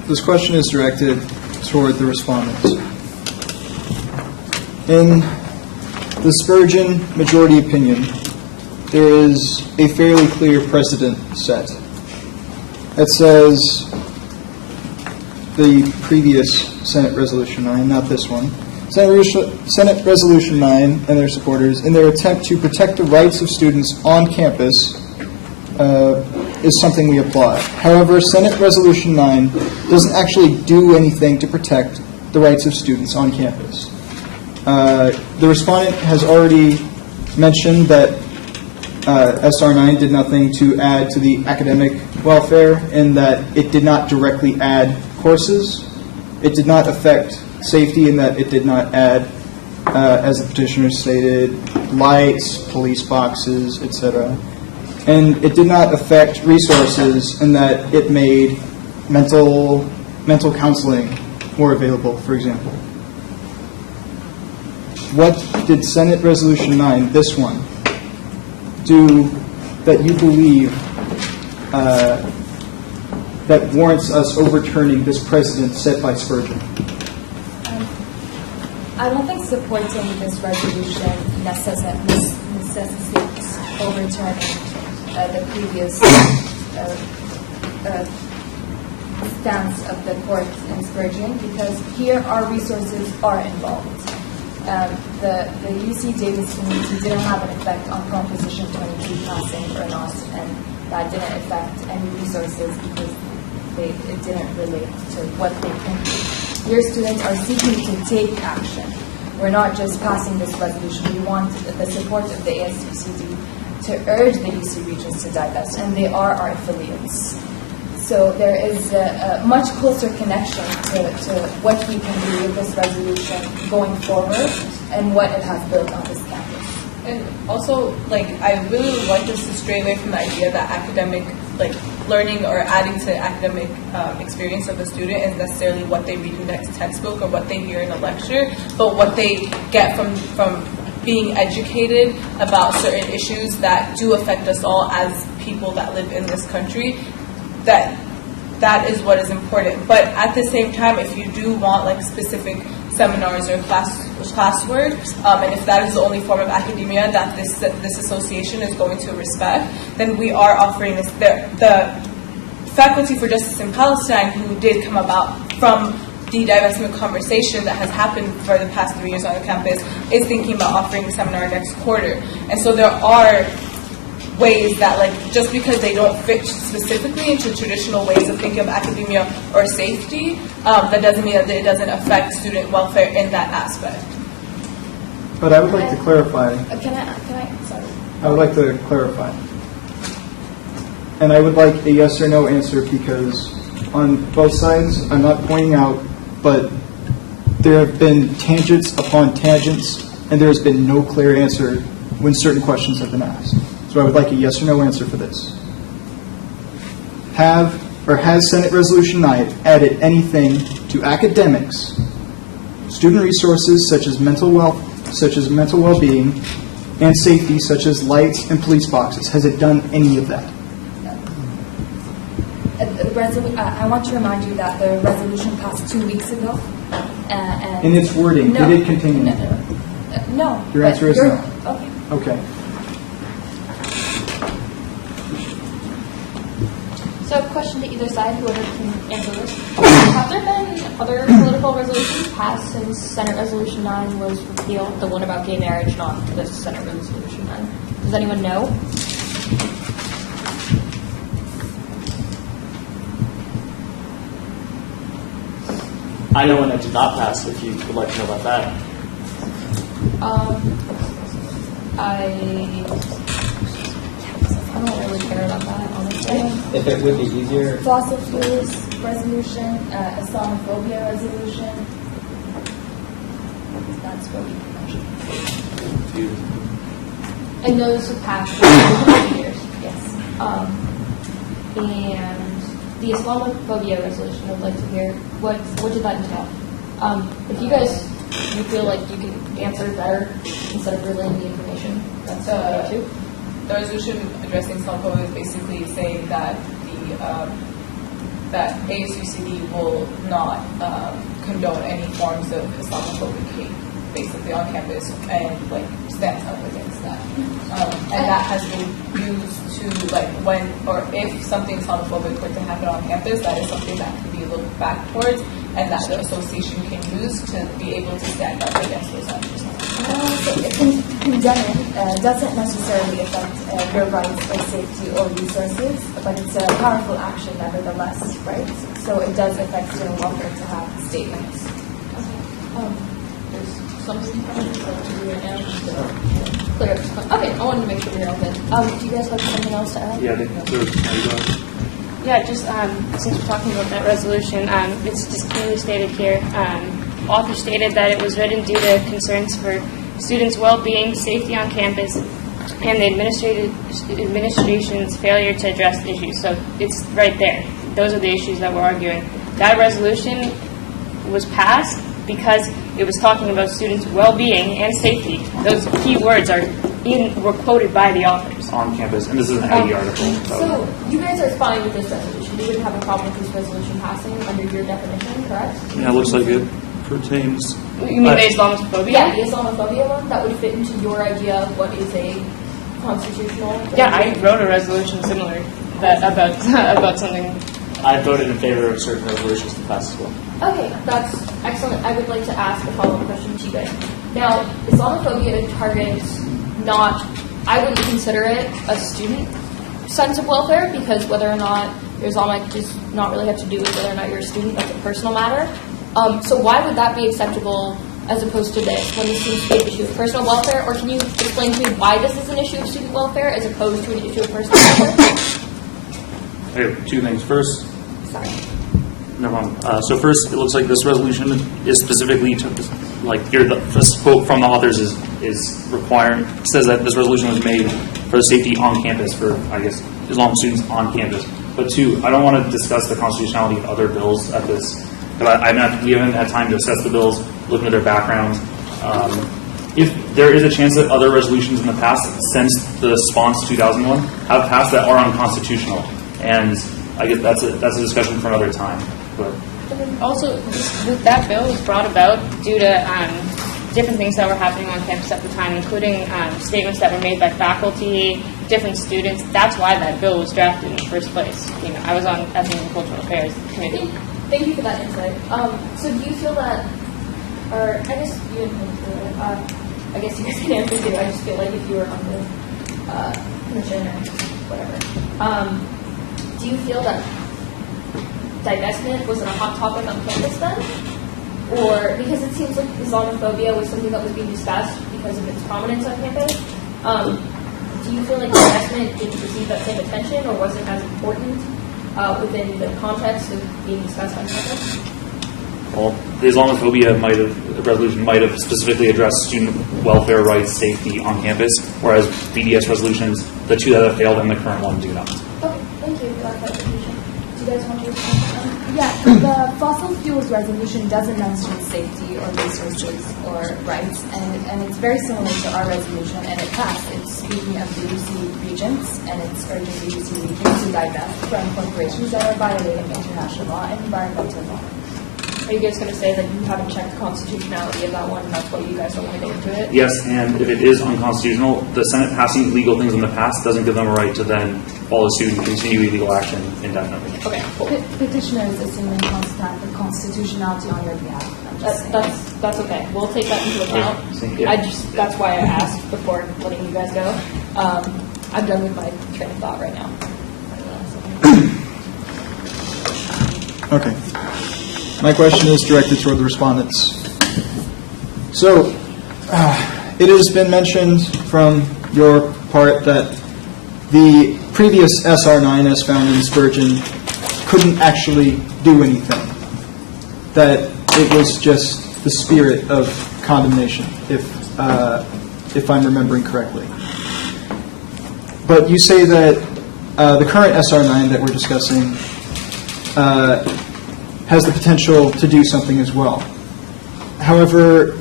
This question is directed toward the respondents. In the Spurgeon majority opinion, there is a fairly clear precedent set. It says the previous Senate Resolution 9, not this one. Senate Resolution 9 and their supporters, in their attempt to protect the rights of students on campus, is something we applaud. However, Senate Resolution 9 doesn't actually do anything to protect the rights of students on campus. The respondent has already mentioned that SR 9 did nothing to add to the academic welfare, in that it did not directly add courses. It did not affect safety, in that it did not add, as the petitioner stated, lights, police boxes, etc. And it did not affect resources, in that it made mental counseling more available, for example. What did Senate Resolution 9, this one, do that you believe that warrants us overturning this precedent set by Spurgeon? I don't think supporting this resolution necessitates overturning the previous stance of the court in Spurgeon, because here our resources are involved. The UC Davis community didn't have an effect on Proposition 22 passing or not, and that didn't affect any resources because it didn't relate to what they can do. Your students are seeking to take action. We're not just passing this resolution. We want the support of the ASUCD to urge the UC regions to divest, and they are our affiliates. So there is a much closer connection to what we can do with this resolution going forward and what it has built on this campus. And also, like, I really would like us to stray away from the idea that academic, like, learning or adding to academic experience of a student is necessarily what they read in the textbook or what they hear in a lecture, but what they get from being educated about certain issues that do affect us all as people that live in this country. That is what is important. But at the same time, if you do want like specific seminars or classwork, and if that is the only form of academia that this association is going to respect, then we are offering this. The Faculty for Justice in Palestine, who did come about from the divestment conversation that has happened for the past 3 years on the campus, is thinking about offering a seminar next quarter. And so there are ways that, like, just because they don't fit specifically into traditional ways of thinking of academia or safety, that doesn't mean that it doesn't affect student welfare in that aspect. But I would like to clarify. Can I, sorry. I would like to clarify. And I would like a yes or no answer, because on both sides, I'm not pointing out, but there have been tangents upon tangents, and there has been no clear answer when certain questions have been asked. So I would like a yes or no answer for this. Has Senate Resolution 9 added anything to academics, student resources such as mental well-being, and safety such as lights and police boxes? Has it done any of that? I want to remind you that the resolution passed 2 weeks ago. And In its wording, no, did it contain no, anything? No. Your answer is no. Okay. Okay. So, question to either side, whoever can answer this. Have there been other political resolutions passed since Senate Resolution 9 was repealed? The one about gay marriage, not this Senate Resolution 9. Does anyone know? I know when it did not pass, if you would like to know about that. I don't really care about that, honestly. If it would be easier. Fossil fuels resolution, Islamophobia resolution. That's what we mentioned. And those have passed for years. Yes. And the Islamophobia resolution, I'd like to hear what did that entail? If you guys you feel like you can answer better instead of relaying the information, that's okay too. The resolution addressing Islamophobia is basically saying that that ASUCD will not condone any forms of Islamophobic hate, basically on campus, and like stands up against that. And that has been used to, like, when or if something Islamophobic were to happen on campus, that is something that can be looked back towards, and that the association can use to be able to stand up against those actions. Condemning doesn't necessarily affect your rights or safety or resources, but it's a powerful action nevertheless, right? So it does affect student welfare to have statements. There's something right now. Clear. Okay, I wanted to make sure we were all good. Do you guys have something else to add? Yeah, Yeah, just since we're talking about that resolution, it's just clearly stated here. Author stated that it was written due to concerns for students' well-being, safety on campus, and the administration's failure to address issues. So it's right there. Those are the issues that we're arguing. That resolution was passed because it was talking about students' well-being and safety. Those key words were quoted by the authors. On campus, and this is an Aggie article. So you guys are fine with this resolution. You wouldn't have a problem with this resolution passing under your definition, correct? Yeah, it looks like it pertains. You mean the Islamophobia? Yeah, the Islamophobia one. That would fit into your idea of what is a constitutional. Yeah, I wrote a resolution similar about something. I voted in favor of certain resolutions to pass as well. Okay, that's excellent. I would like to ask a follow-up question to you guys. Now, Islamophobia targets not, I wouldn't consider it a student sense of welfare, because whether or not you're Islamic does not really have to do with whether or not you're a student. That's a personal matter. So why would that be acceptable as opposed to this, when this seems to be an issue of personal welfare? Or can you explain to me why this is an issue of student welfare as opposed to an issue of personal welfare? Okay, two things. First, Sorry. No problem. So first, it looks like this resolution is specifically to, like here, this quote from the authors is requiring, says that this resolution was made for the safety on campus for, I guess, Islamic students on campus. But two, I don't want to discuss the constitutionality of other bills at this, because we haven't had time to assess the bills, look into their backgrounds. If there is a chance that other resolutions in the past, since the response 2001, have passed that are unconstitutional, and I guess that's a discussion for another time. But Also, that bill was brought about due to different things that were happening on campus at the time, including statements that were made by faculty, different students. That's why that bill was drafted in the first place. You know, I was on Ethnic and Cultural Affairs Committee. Thank you for that insight. So do you feel that, or I guess you didn't answer it. I guess you guys can answer too. I just feel like if you were on the commission or whatever, do you feel that divestment wasn't a hot topic on campus then? Or because it seems like Islamophobia was something that was being discussed because of its prominence on campus. Do you feel like divestment didn't receive that same attention, or wasn't as important within the context of being discussed on campus? well, the Islamophobia resolution might have specifically addressed student welfare rights, safety on campus, whereas BDS resolutions, the two that have failed and the current one, do not. Okay, thank you for that clarification. Do you guys want to respond? Yeah, the fossil fuels resolution doesn't mention safety or resources or rights, and it's very similar to our resolution, and it passed. It's speaking of the UC regents, and it's urging the UC regents to divest from corporations that are violating international law and environmental law. Are you guys going to say that you haven't checked the constitutionality of that one, and that's why you guys don't want to go into it? Yes, and if it is unconstitutional, the Senate passing illegal things in the past doesn't give them a right to then follow suit and continue illegal action indefinitely. Okay, cool. Petitioner is assuming the constitutionality on your behalf. That's okay. We'll take that into account. Thank you. That's why I asked before letting you guys go. I'm done with my train of thought right now. Okay. My question is directed toward the respondents. So, it has been mentioned from your part that the previous SR9 as found in Spurgeon couldn't actually do anything. That it was just the spirit of condemnation, if I'm remembering correctly. But you say that the current SR9 that we're discussing has the potential to do something as well. However,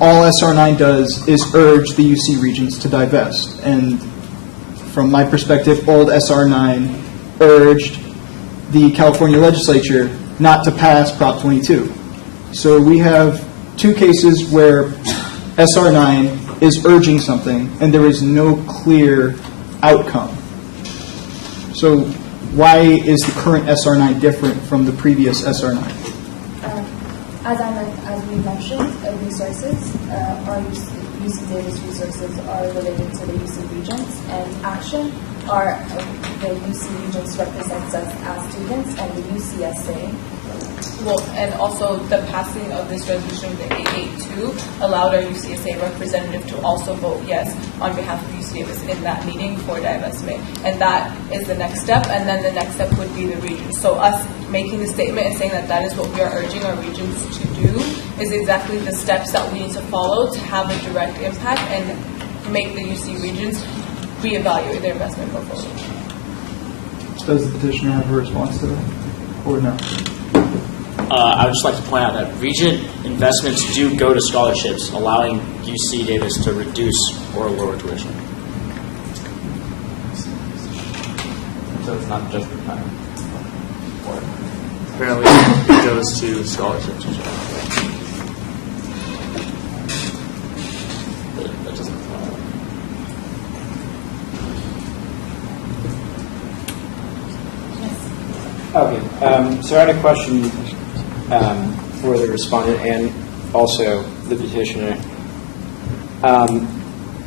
all SR9 does is urge the UC regents to divest. And from my perspective, old SR9 urged the California legislature not to pass Prop 22. So we have two cases where SR9 is urging something and there is no clear outcome. So why is the current SR9 different from the previous SR9? As we mentioned, resources, our UC Davis resources are related to the UC regents, and action are the UC regents represents us as students, and the UCSA. Well, and also the passing of this resolution, the 882, allowed our UCSA representative to also vote yes on behalf of UC Davis in that meeting for divestment. And that is the next step, and then the next step would be the regions. So us making the statement and saying that that is what we are urging our regions to do is exactly the steps that we need to follow to have a direct impact and make the UC regions reevaluate their investment portfolio. Does the petitioner have a response to that, or no? I would just like to point out that Regent investments do go to scholarships, allowing UC Davis to reduce or lower tuition. So it's not just the time. Apparently, it goes to scholarships as well. But that doesn't apply. Okay, so I had a question for the respondent and also the petitioner.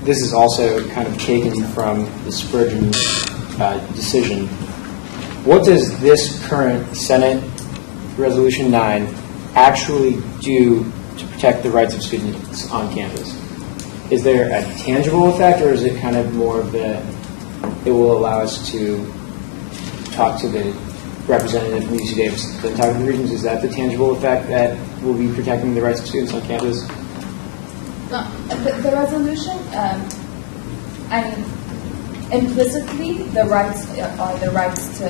This is also kind of taken from the Spurgeon decision. What does this current Senate Resolution 9 actually do to protect the rights of students on campus? Is there a tangible effect, or is it kind of more of the, it will allow us to talk to the representative from UC Davis doesn't talk to the regions? Is that the tangible effect that will be protecting the rights of students on campus? No, the resolution, I mean, implicitly, the rights are the rights to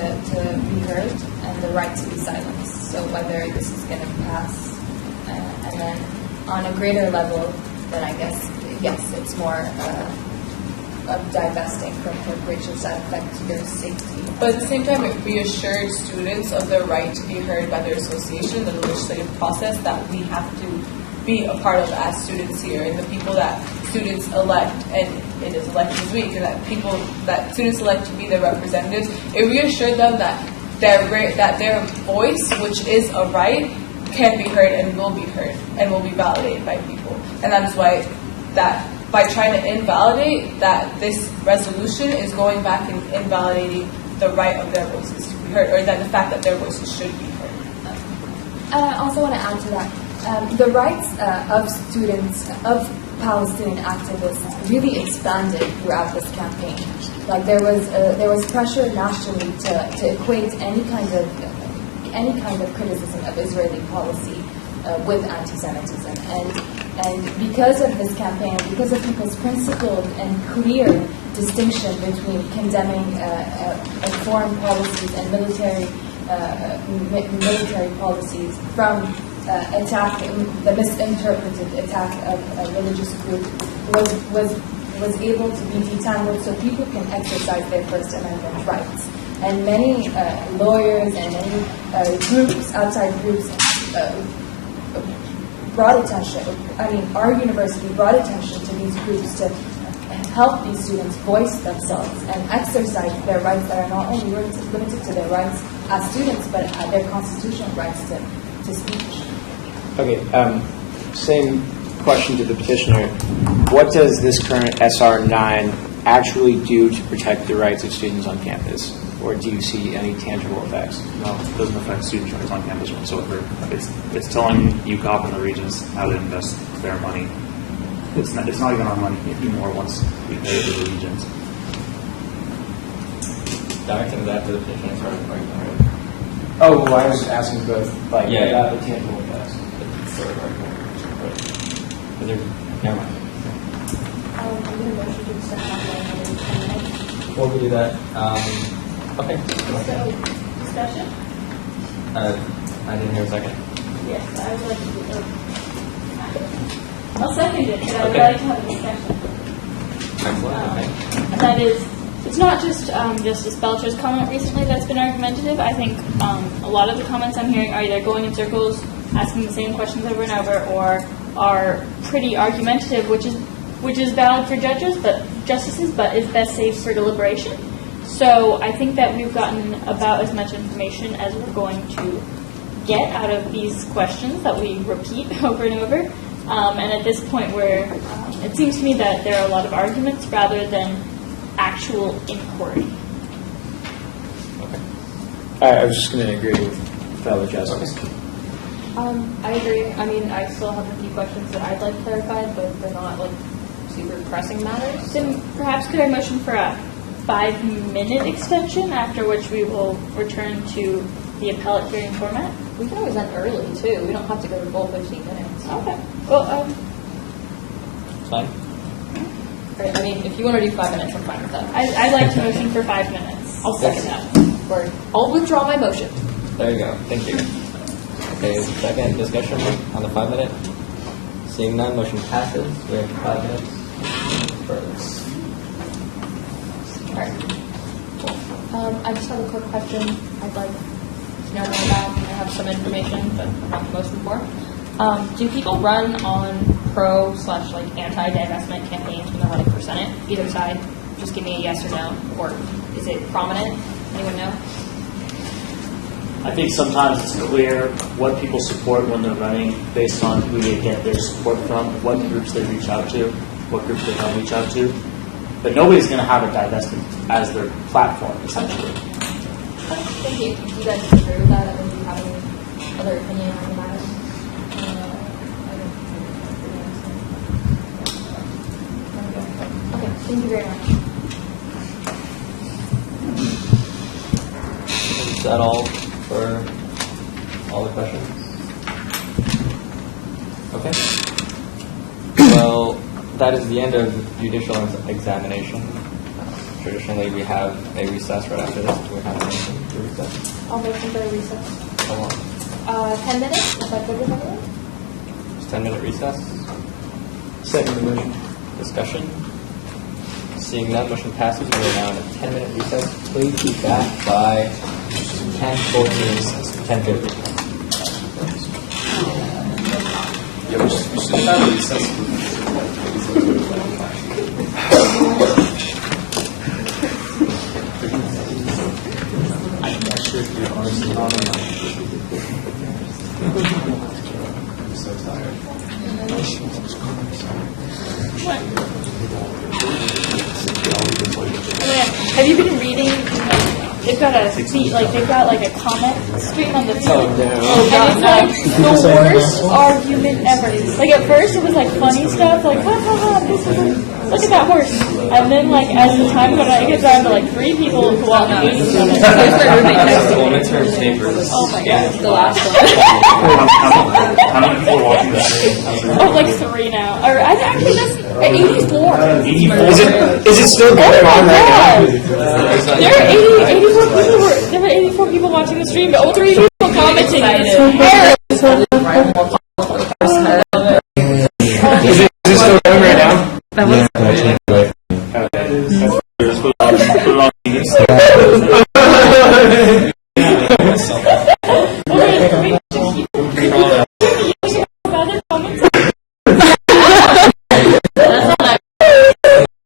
be heard and the right to be silenced. So whether this is going to pass, and then on a greater level, then I guess, yes, it's more of divesting from corporations that affect their safety. But at the same time, it reassured students of their right to be heard by their association, the legislative process that we have to be a part of as students here, and the people that students elect, and it is elections week, and that people that students elect to be their representatives, it reassured them that their voice, which is a right, can be heard and will be heard and will be validated by people. And that is why that by trying to invalidate that, this resolution is going back and invalidating the right of their voices to be heard, or that the fact that their voices should be heard. I also want to add to that. The rights of students, of Palestinian activists, really expanded throughout this campaign. Like there was pressure nationally to equate any kind of criticism of Israeli policy with anti-Semitism, and because of this campaign, because of people's principled and clear distinction between condemning foreign policies and military policies from the misinterpreted attack of a religious group was able to be detangled so people can exercise their First Amendment rights. And many lawyers and many groups, outside groups, brought attention, our university brought attention to these groups to help these students voice themselves and exercise their rights that are not only limited to their rights as students, but their constitutional rights to speech. Okay, same question to the petitioner. What does this current SR 9 actually do to protect the rights of students on campus? Or do you see any tangible effects? No, it doesn't affect students' rights on campus whatsoever. It's telling UCOP and the regents how to invest their money. It's not even our money anymore once we pay it to the regents. Directing that to the petitioner is right? Oh, well, I was asking both, like, Yeah, about the tangible effects. It's sort of argument. But there's, never mind. I'm going to motion to accept that. Before we do that, okay. So, discussion? I didn't hear a second. Yes, I would like to do I'll second it, but I would Okay. like to have a discussion. Excellent. Okay. And that is, it's not just Justice Belcher's comment recently that's been argumentative. I think a lot of the comments I'm hearing are either going in circles, asking the same questions over and over, or are pretty argumentative, which is valid for justices, but is best saved for deliberation. So I think that we've gotten about as much information as we're going to get out of these questions that we repeat over and over. And at this point, it seems to me that there are a lot of arguments rather than actual inquiry. Okay. I was just going to agree with fellow justice. I agree. I mean, I still have a few questions that I'd like clarified, but they're not like super pressing matters. Then perhaps could I motion for a 5-minute extension, after which we will return to the appellate hearing format? We can always end early too. We don't have to go to the full 15 minutes. Okay. Well, Fine. I mean, if you want to do 5 minutes, I'm fine with that. I'd like to motion for 5 minutes. I'll second that. Or I'll withdraw my motion. There you go. Thank you. Okay, second discussion on the 5-minute. Seeing none, motion passes. We have 5 minutes further. All right. Cool. I just have a quick question I'd like to know more about. I have some information, but I'm not the most informed. Do people run on pro/anti-divestment campaigns when they're running for Senate? Either side? Just give me a yes or no. Or is it prominent? Anyone know? I think sometimes it's clear what people support when they're running based on who they get their support from, what groups they reach out to, what groups they don't reach out to. But nobody's going to have a divestment as their platform, essentially. Thank you. Do you guys agree with that? Do you have any other opinion on the matter? Okay, thank you very much. Is that all for all the questions? Okay. Well, that is the end of judicial examination. Traditionally, we have a recess right after this. Do we have anything to recess? I'll make some better recess. How long? 10 minutes, if that's good with everyone. Just 10-minute recess. Second the motion. Discussion. Seeing none, motion passes. We are now in a 10-minute recess. Please be back by 10:14, 10:50. Yeah, we should have a recess. I'm so tired. Have you been reading? They've got a comment stream on the feed. Oh, no. And it's like the worst argument ever. Like at first it was like funny stuff, like ha ha ha, this is look at that horse. And then like as the time went on, it gets down to like 3 people who all hate each other. Oh my god, the last one. How many people are watching this? Oh, like 3 now. Or actually that's 84. 84. Is it still going on right now? There are 84 people watching the stream, but all 3 people commenting. It's Is it still going right now? Put it on TV.